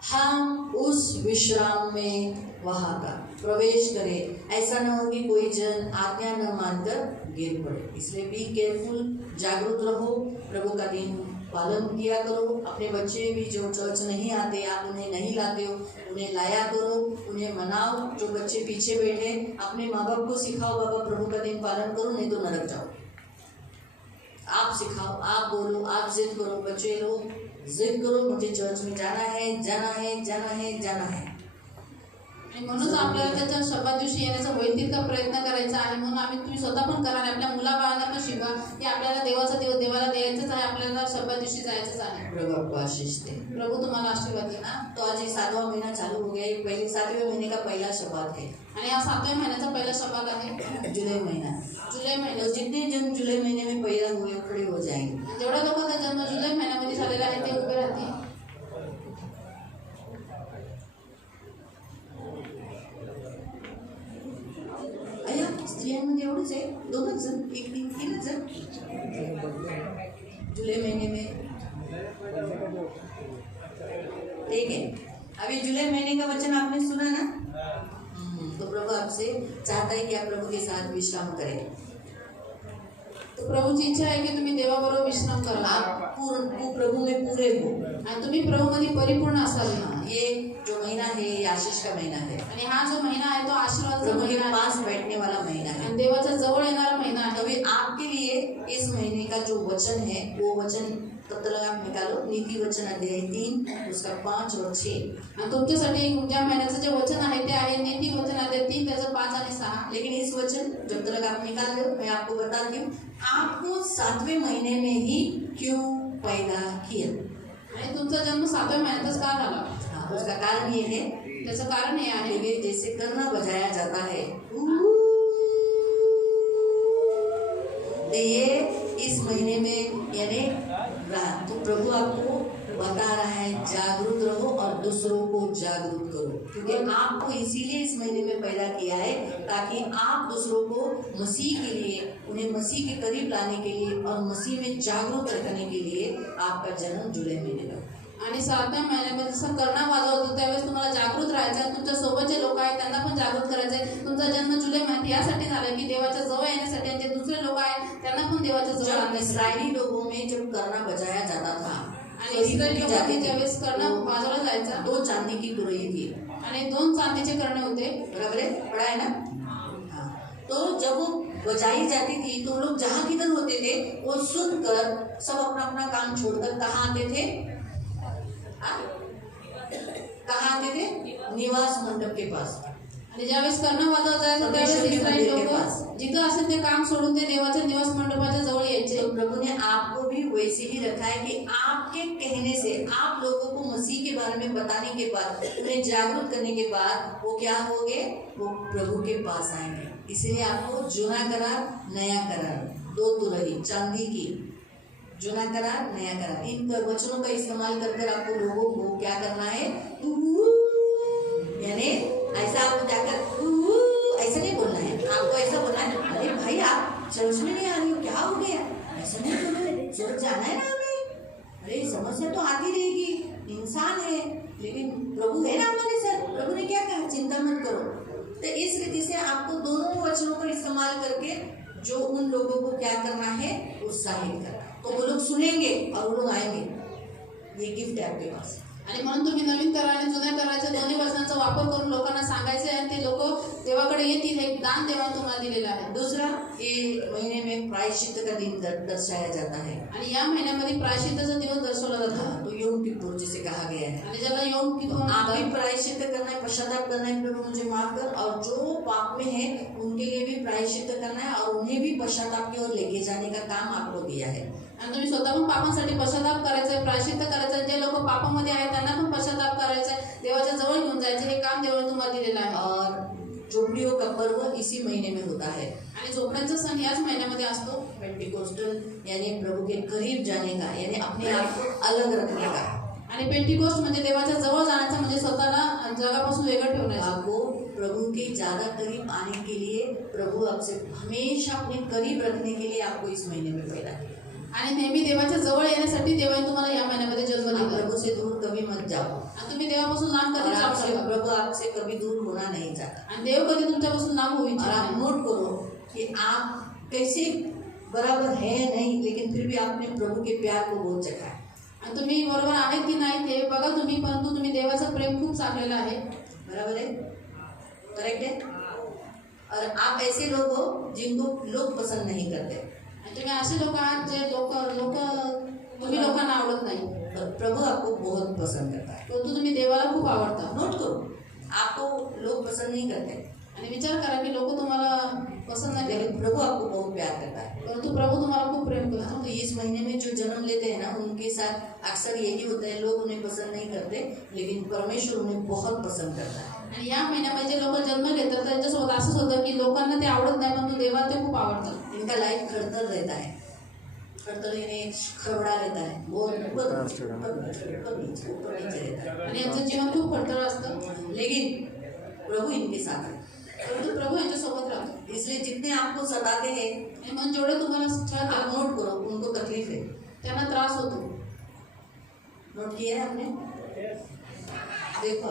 हम उस विश्राम में वहां का प्रवेश करें. ऐसा न हो कि कोई जन आज्ञा न मानकर गिर पड़े. इसलिए बी केयरफुल, जागरूक रहो, प्रभु का दिन पालन किया करो. अपने बच्चे भी जो चर्च नहीं आते, आप उन्हें नहीं लाते हो, उन्हें लाया करो, उन्हें मनाओ. जो बच्चे पीछे बैठे, अपने माँ बाप को सिखाओ, बाबा प्रभु का दिन पालन करो, नहीं तो नरक जाओ. आप सिखाओ, आप बोलो, आप जिद करो. बच्चे लोग जिद करो, मुझे चर्च में जाना है, जाना है, जाना है, जाना है. आणि म्हणूनच आपल्याला त्याच्या शब्दा दिवशी येण्याचा होईल तितका प्रयत्न करायचा आहे. म्हणून आम्ही तुम्ही स्वतः पण करा आणि आपल्या मुलाबाळांना पण शिकवा की आपल्याला देवाचा दिवस देवाला द्यायचंच आहे, आपल्याला शब्दा दिवशी जायचंच आहे. प्रभु आपको आशीष दे. प्रभू तुम्हाला आशीर्वाद दे. तो आज ये 7वां महीना चालू हो गया. ये पहले 7वें महीने का पहला शब्द है. आणि हा 7व्या महिन्याचा पहिला शब्द आहे, जुलाई महीना. जुलै महिना. तो जितने जन जुलाई महीने में पैदा हुए खड़े हो जाएंगे. जेवढ्या लोकांचा जन्म जुलै महिन्यामध्ये झालेला आहे ते उभे राहतील. अय्या स्त्रियांमध्ये एवढंच आहे, 2च जण, 3च जण जुलाई महीने में. ठीक है. अभी जुलाई महीने का वचन आपने सुना ना. तो प्रभु आपसे चाहता है कि आप प्रभु के साथ विश्राम करें. तो प्रभूची इच्छा आहे की तुम्ही देवाबरोबर विश्राम करा. आप प्रभु में पूरे हो. आणि तुम्ही प्रभूमध्ये परिपूर्ण असाल. ये जो महीना है ये आशीष का महीना है. आणि हा जो महिना आहे तो आशीर्वादाचा प्रभु के महिना आहे पास बैठने वाला महीना है. आणि देवाच्या जवळ येणारा महिना आहे. अभी आपके लिए इस महीने का जो वचन है वो वचन तब तक आप निकालो. नीति वचन अध्याय 3 उसका 5 और 6. आणि तुमच्यासाठी ज्या महिन्याचं जे वचन आहे ते आहे नीति वचन अध्याय 3 त्याचं 5 आणि 6. लेकिन इस वचन जब तक आप निकाल रहे हो, मैं आपको बताती हूँ आपको 7वें महीने में ही क्यों पैदा किया. आणि तुमचा जन्म 7व्या महिन्यातच का झाला. हाँ, उसका कारण ये है, त्याचं कारण हे आहे कि जैसे करना बजाया जाता है, तो ये इस महीने में यानी तो प्रभु आपको बता रहा है जागरूक रहो और दूसरों को जागरूक करो. क्योंकि आपको इसीलिए इस महीने में पैदा किया है ताकि आप दूसरों को मसीह के लिए, उन्हें मसीह के करीब लाने के लिए और मसीह में जागरूक करने के लिए आपका जन्म जुलाई महीने में. आणि 7व्या महिन्यामध्ये जसं करणा वादा होतो त्यावेळेस तुम्हाला जागृत राहायचं आहे. तुमच्या सोबत जे लोक आहेत त्यांना पण जागृत करायचं आहे. तुमचा जन्म जुलै महिन्यात यासाठी झाला की देवाच्या जवळ येण्यासाठी, आणि जे दुसरे लोक आहेत त्यांना पण देवाच्या जवळ जब आणण्यासाठी. इस्राएली लोगों में जब करना बजाया जाता था, आणि इस्रायली लोकांनी ज्यावेळेस करणा वाजवला जायचा, 2 चांदी की तुरही थी. आणि 2 चांदीचे करणे होते. बराबर है, पढ़ा है ना. हाँ, तो जब वो बजाई जाती थी तो लोग जहाँ किधर होते थे वो सुनकर सब अपना अपना काम छोड़कर कहाँ आते थे. कहाँ आते थे? निवास मंडप के पास. आणि ज्यावेळेस करणा वाजवला जायचा त्यावेळेस इस्रायली लोक जिथं असेल ते काम सोडून ते देवाच्या निवास मंडपाच्या जवळ यायचे. तो प्रभु ने आपको भी वैसे ही रखा है कि आपके कहने से, आप लोगों को मसीह के बारे में बताने के बाद, उन्हें जागरूक करने के बाद वो क्या होंगे, वो प्रभु के पास आएंगे. इसलिए आपको जुना करार, नया करार, 2 तुरही चांदी की, जुना करार, नया करार, इन वचनों का इस्तेमाल कर आपको लोगों को क्या करना है, यानी ऐसा आपको जाकर ऐसा नहीं बोलना है. आपको ऐसा बोलना है, अरे भाई आप चर्च में नहीं आ रही हो, क्या हो गया, ऐसा नहीं बोलो, चर्च जाना है ना हमें. अरे समस्या तो आती रहेगी, इंसान है, लेकिन प्रभु है ना हमारे साथ. प्रभु ने क्या कहा, चिंता मत करो. तो इस रीति से आपको दोनों वचनों का इस्तेमाल करके जो उन लोगों को क्या करना है, उत्साहित करना. तो वो लोग सुनेंगे और वो लोग आएंगे. ये गिफ्ट है आपके पास. आणि म्हणून तुम्ही नवीन करा आणि जुन्या कराराच्या दोन्ही वचनांचा वापर करून लोकांना सांगायचे ये तीन एक दान देवा तुम्हाला दिलेला आहे. दूसरा, ये महीने में प्रायश्चित का दिन दर्शाया जाता है. आणि या महिन्यामध्ये प्रायश्चित्ताचा दिवस दर्शवला जातो. तो योम किप्पुर जिसे कहा गया है. आणि ज्याला यौम किप्पुर आप म्हणतात. भी प्रायश्चित करना है, पश्चाताप करना है, प्रभु मुझे माफ कर, और जो पाप में है उनके लिए भी प्रायश्चित करना है और उन्हें भी पश्चाताप की ओर लेके जाने का काम आपको दिया है. आणि तुम्ही स्वतःहून पापांसाठी पश्चाताप करायचंय, प्रायश्चित्त करायचं. जे लोक पापामध्ये आहेत त्यांना पण पश्चाताप करायचंय, देवाच्या जवळ घेऊन जायचं. हे काम देवाने तुम्हाला दिलेलं आहे. और झोपड़ियों का पर्व इसी महीने में होता है. आणि झोपड्यांचा सण याच महिन्यामध्ये असतो. पेंटिकोस्टल यानी प्रभु के करीब जाने का, यानी अपने आप को अलग रखने का. आणि पेंटिकोस्ट म्हणजे देवाच्या जवळ जाण्याचं, म्हणजे स्वतःला जगापासून वेगळं ठेवण्याचं. आपको प्रभु के ज्यादा करीब आने के लिए, प्रभु आपसे हमेशा अपने करीब रखने के लिए आपको इस महीने में पैदा किया. आणि नेहमी देवाच्या जवळ येण्यासाठी देवाने तुम्हाला या महिन्यामध्ये जन्म आप दिला. प्रभु से दूर कभी मत जाओ. आणि तुम्ही देवापासून लांब और कधी जाऊ आपसे शकता. प्रभु आपसे कभी दूर होना नहीं चाहता. आणि देव कधी तुमच्यापासून लांब होऊ और इच्छित आप नाही. नोट करो कि आप कैसे बराबर है नहीं, लेकिन फिर भी आपने प्रभु के प्यार को बहुत चखा है. आणि तुम्ही बरोबर आहेत की नाही ते बघा तुम्ही, परंतु तुम्ही देवाचं प्रेम खूप चांगलेलं आहे. बराबर है, करेक्ट है. और आप ऐसे लोग हो जिनको लोग पसंद नहीं करते. आणि तुम्ही असे लोक आहात जे तुम्ही लोकांना आवडत नाही, और प्रभु आपको बहुत पसंद करता है. परंतु तुम्ही देवाला खूप आवडता. नोट करो, आपको लोग पसंद नहीं करते, आणि विचार करा की लोक तुम्हाला पसंद नाही करत, लेकिन प्रभु आपको बहुत प्यार करता है. परंतु प्रभू तुम्हाला खूप प्रेम करतो. तो इस महीने में जो जन्म लेते हैं ना, उनके साथ अक्सर यही होता है, लोग उन्हें पसंद नहीं करते, लेकिन परमेश्वर उन्हें बहुत पसंद करता है. आणि या महिन्यामध्ये जे लोक जन्म घेतात त्यांच्यासोबत असंच होतं की लोकांना ते आवडत नाही, परंतु देवाला ते खूप आवडतात. इनका लाइफ खड़तर रहता है. खड़तर यानी खरबड़ा रहता है, वो ऊपर नीचे रहता है. आणि यांचं जीवन खूप खडतर असतं, लेकिन प्रभु इनके साथ है. परंतु प्रभू यांच्यासोबत राहतो. इसलिए जितने आपको सताते हैं, आणि मन जेवढे तुम्हाला छळतात आप नोट करो, उनको तकलीफ है. त्यांना त्रास होतो. नोट किया है आपने? देखो,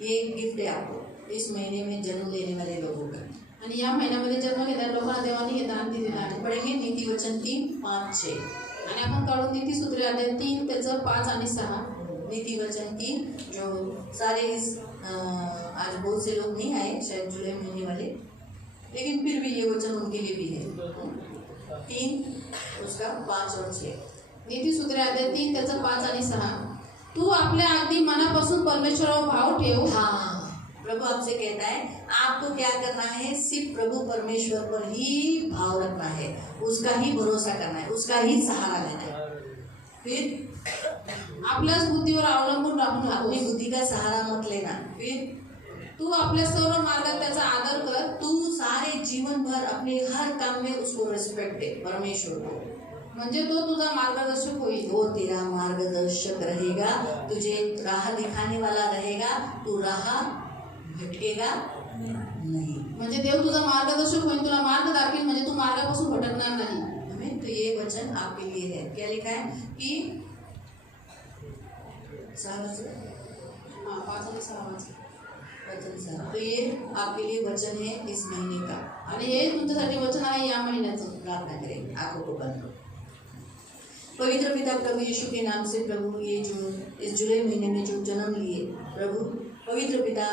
ये एक गिफ्ट है आपको इस महीने में जन्म लेने वाले लोगों का. आणि या महिन्यामध्ये जन्म घेणाऱ्या लोकांना देवाने हे दान दिलेलं आहे. पढ़ेंगे नीति वचन 3, 5, 6. आणि आपण काढून नीतिसूत्रे अध्याय 3 त्याचं 5 आणि 6. नीति वचन 3, जो सारे इस आज बहुत से लोग नहीं आए शायद जुलाई महीने वाले, लेकिन फिर भी ये वचन उनके लिए भी है. 3 उसका 5 और 6. नीतिसूत्रे अध्याय 3 त्याचं 5 आणि 6. तू आपल्या अगदी मनापासून परमेश्वरावर भाव ठेव. हाँ, प्रभु आपसे कहता है आपको क्या करना है, सिर्फ प्रभु परमेश्वर पर ही भाव रखना है, उसका ही भरोसा करना है, उसका ही सहारा लेना है. फिर आपल्याच बुद्धीवर अवलंबून राहून अपनी राहतो. बुद्धि का सहारा मत लेना. फिर तू आपल्या सर्व मार्गात त्याचा आदर कर. तू सारे जीवन भर अपने हर काम में उसको रिस्पेक्ट दे, परमेश्वर को. म्हणजे तो तुझा मार्गदर्शक होईल. वो तेरा मार्गदर्शक रहेगा, तुझे राह दिखाने वाला रहेगा, तू राह भटकेगा नहीं. म्हणजे देव तुझा मार्गदर्शक होईल, तुला मार्ग दाखवेल, म्हणजे तू मार्गापासून भटकणार नाही. हमें तो ये वचन आपके लिए है. क्या लिखा है कि 6 हां, 5 आणि 6 वाचा. वचन 6. तो ये आपके लिए वचन है इस महीने का. आणि हे तुमच्यासाठी वचन आहे या महिन्याचं. प्रार्थना करें, आंखों को बंद करो. पवित्र पिता प्रभु यीशु के नाम से प्रभु, ये जो इस जुलाई महीने में जो जन्म लिए प्रभु, पवित्र पिता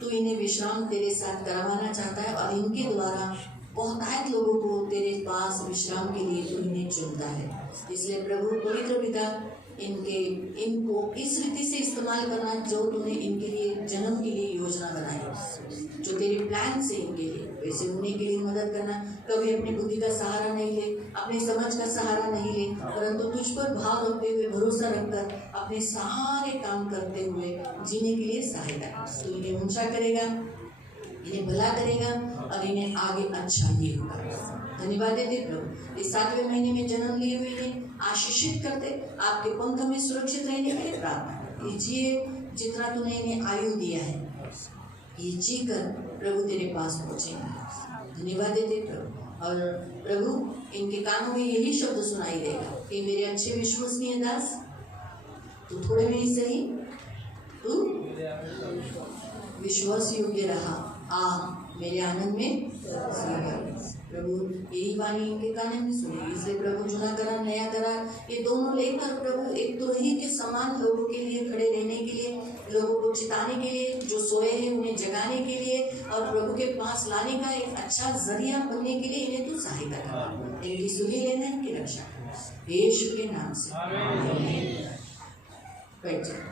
तू इन्हें विश्राम तेरे साथ करवाना चाहता है, और इनके द्वारा बहुतायत लोगों को तेरे पास विश्राम के लिए तू इन्हें चुनता है. इसलिए प्रभु पवित्र पिता इनको इस रीति से इस्तेमाल करना जो तूने इनके लिए जन्म के लिए योजना बनाई, जो तेरे प्लान से इनके लिए, वैसे होने के लिए मदद करना. कभी अपनी बुद्धि का सहारा नहीं ले, अपने समझ का सहारा नहीं ले, परंतु तुझ पर भाव रखते हुए, भरोसा रखकर अपने सारे काम करते हुए जीने के लिए सहायता. तो इन्हें ऊंचा करेगा, इन्हें भला करेगा, और इन्हें आगे अच्छा ही होगा. धन्यवाद देते प्रभु, इस 7वें महीने में जन्म लिए हुए इन्हें आशीषित करते, आपके पंख में सुरक्षित रहने के लिए प्रार्थना. ये जिए जितना तूने इन्हें आयु दिया है, ये जी कर प्रभु तेरे पास पहुँचेंगे. धन्यवाद देते प्रभु. और प्रभु इनके कानों में यही शब्द सुनाई देगा कि मेरे अच्छे विश्वसनीय दास, तू थोड़े में ही सही, तू विश्वास योग्य रहा, मेरे आनंद में प्रभु यही वाणी इनके कान में सुनी। इसलिए प्रभु जुना करा नया करा ये दोनों लेकर प्रभु एक तुरही के समान लोगों के लिए खड़े रहने के लिए, लोगों को चिताने के लिए, जो सोए हैं उन्हें जगाने के लिए और प्रभु के पास लाने का एक अच्छा जरिया बनने के लिए इन्हें तू सहायता करना, इनकी सुधि लेना, इनकी रक्षा करना यीशु के नाम से। बैठ जाओ,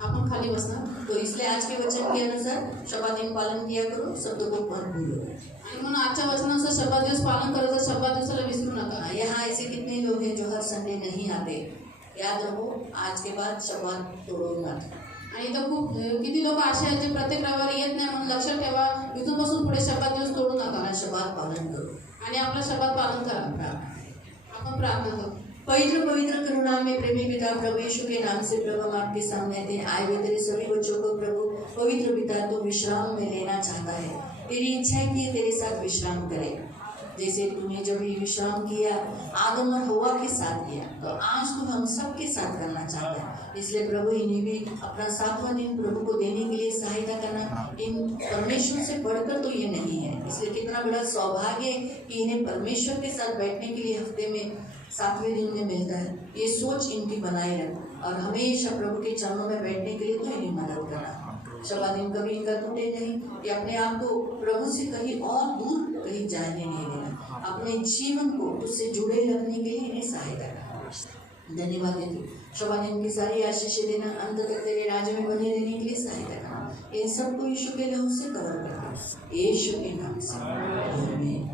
आपण खाली बसणार। तो इसलिए आज के वचन के अनुसार शब्द दिन पालन किया करो, शब्दों को मत भूलो। आणि म्हणून आजच्या वचनानुसार शब्द दिवस पालन करायचं, शब्द दिवसाला विसरू नका। यहाँ ऐसे कितने लोग हैं जो हर संडे नहीं आते, याद रखो आज के बाद शब्द तोड़ो मत। आणि इथं खूप किती लोक असे आहेत जे प्रत्येक रविवारी येत नाही, म्हणून लक्षात ठेवा इथून पासून पुढे शब्द दिवस तोडू नका, शब्द पालन करो आणि आपला शब्द पालन करा। आपण प्रार्थना करू। पवित्र पवित्र करुणा में प्रेमी पिता प्रभु यीशु के नाम से प्रभु हम आपके सामने आए हुए तेरे सभी बच्चों को प्रभु पवित्र पिता तो विश्राम में लेना चाहता है। तेरी इच्छा है कि ये तेरे साथ विश्राम करे, जैसे तूने जब ये विश्राम किया आदम और हवा के साथ किया, तो आज तू हम सब के साथ करना चाहता है। इसलिए प्रभु इन्हें भी अपना 7वां दिन प्रभु को देने के लिए सहायता करना। इन परमेश्वर से बढ़कर तो ये नहीं है, इसलिए कितना बड़ा सौभाग्य है कि इन्हें परमेश्वर के साथ बैठने के लिए हफ्ते में 7वें दिन में मिलता है। ये सोच इनकी बनाए रख और हमेशा प्रभु के चरणों में बैठने के लिए तो इन्हें मदद करना। शब्द दिन कभी इनका टूटे नहीं, ये अपने आप को प्रभु से कहीं और दूर कहीं जाने नहीं देना, अपने जीवन को उससे जुड़े रखने के लिए इन्हें सहायता करना। धन्यवाद देती शब्द दिन की सारी आशीषें देना, अंत तक तेरे राज्य में बने रहने के लिए सहायता करना। इन सबको यीशु के लहू से कवर करना, यीशु के नाम से आमीन।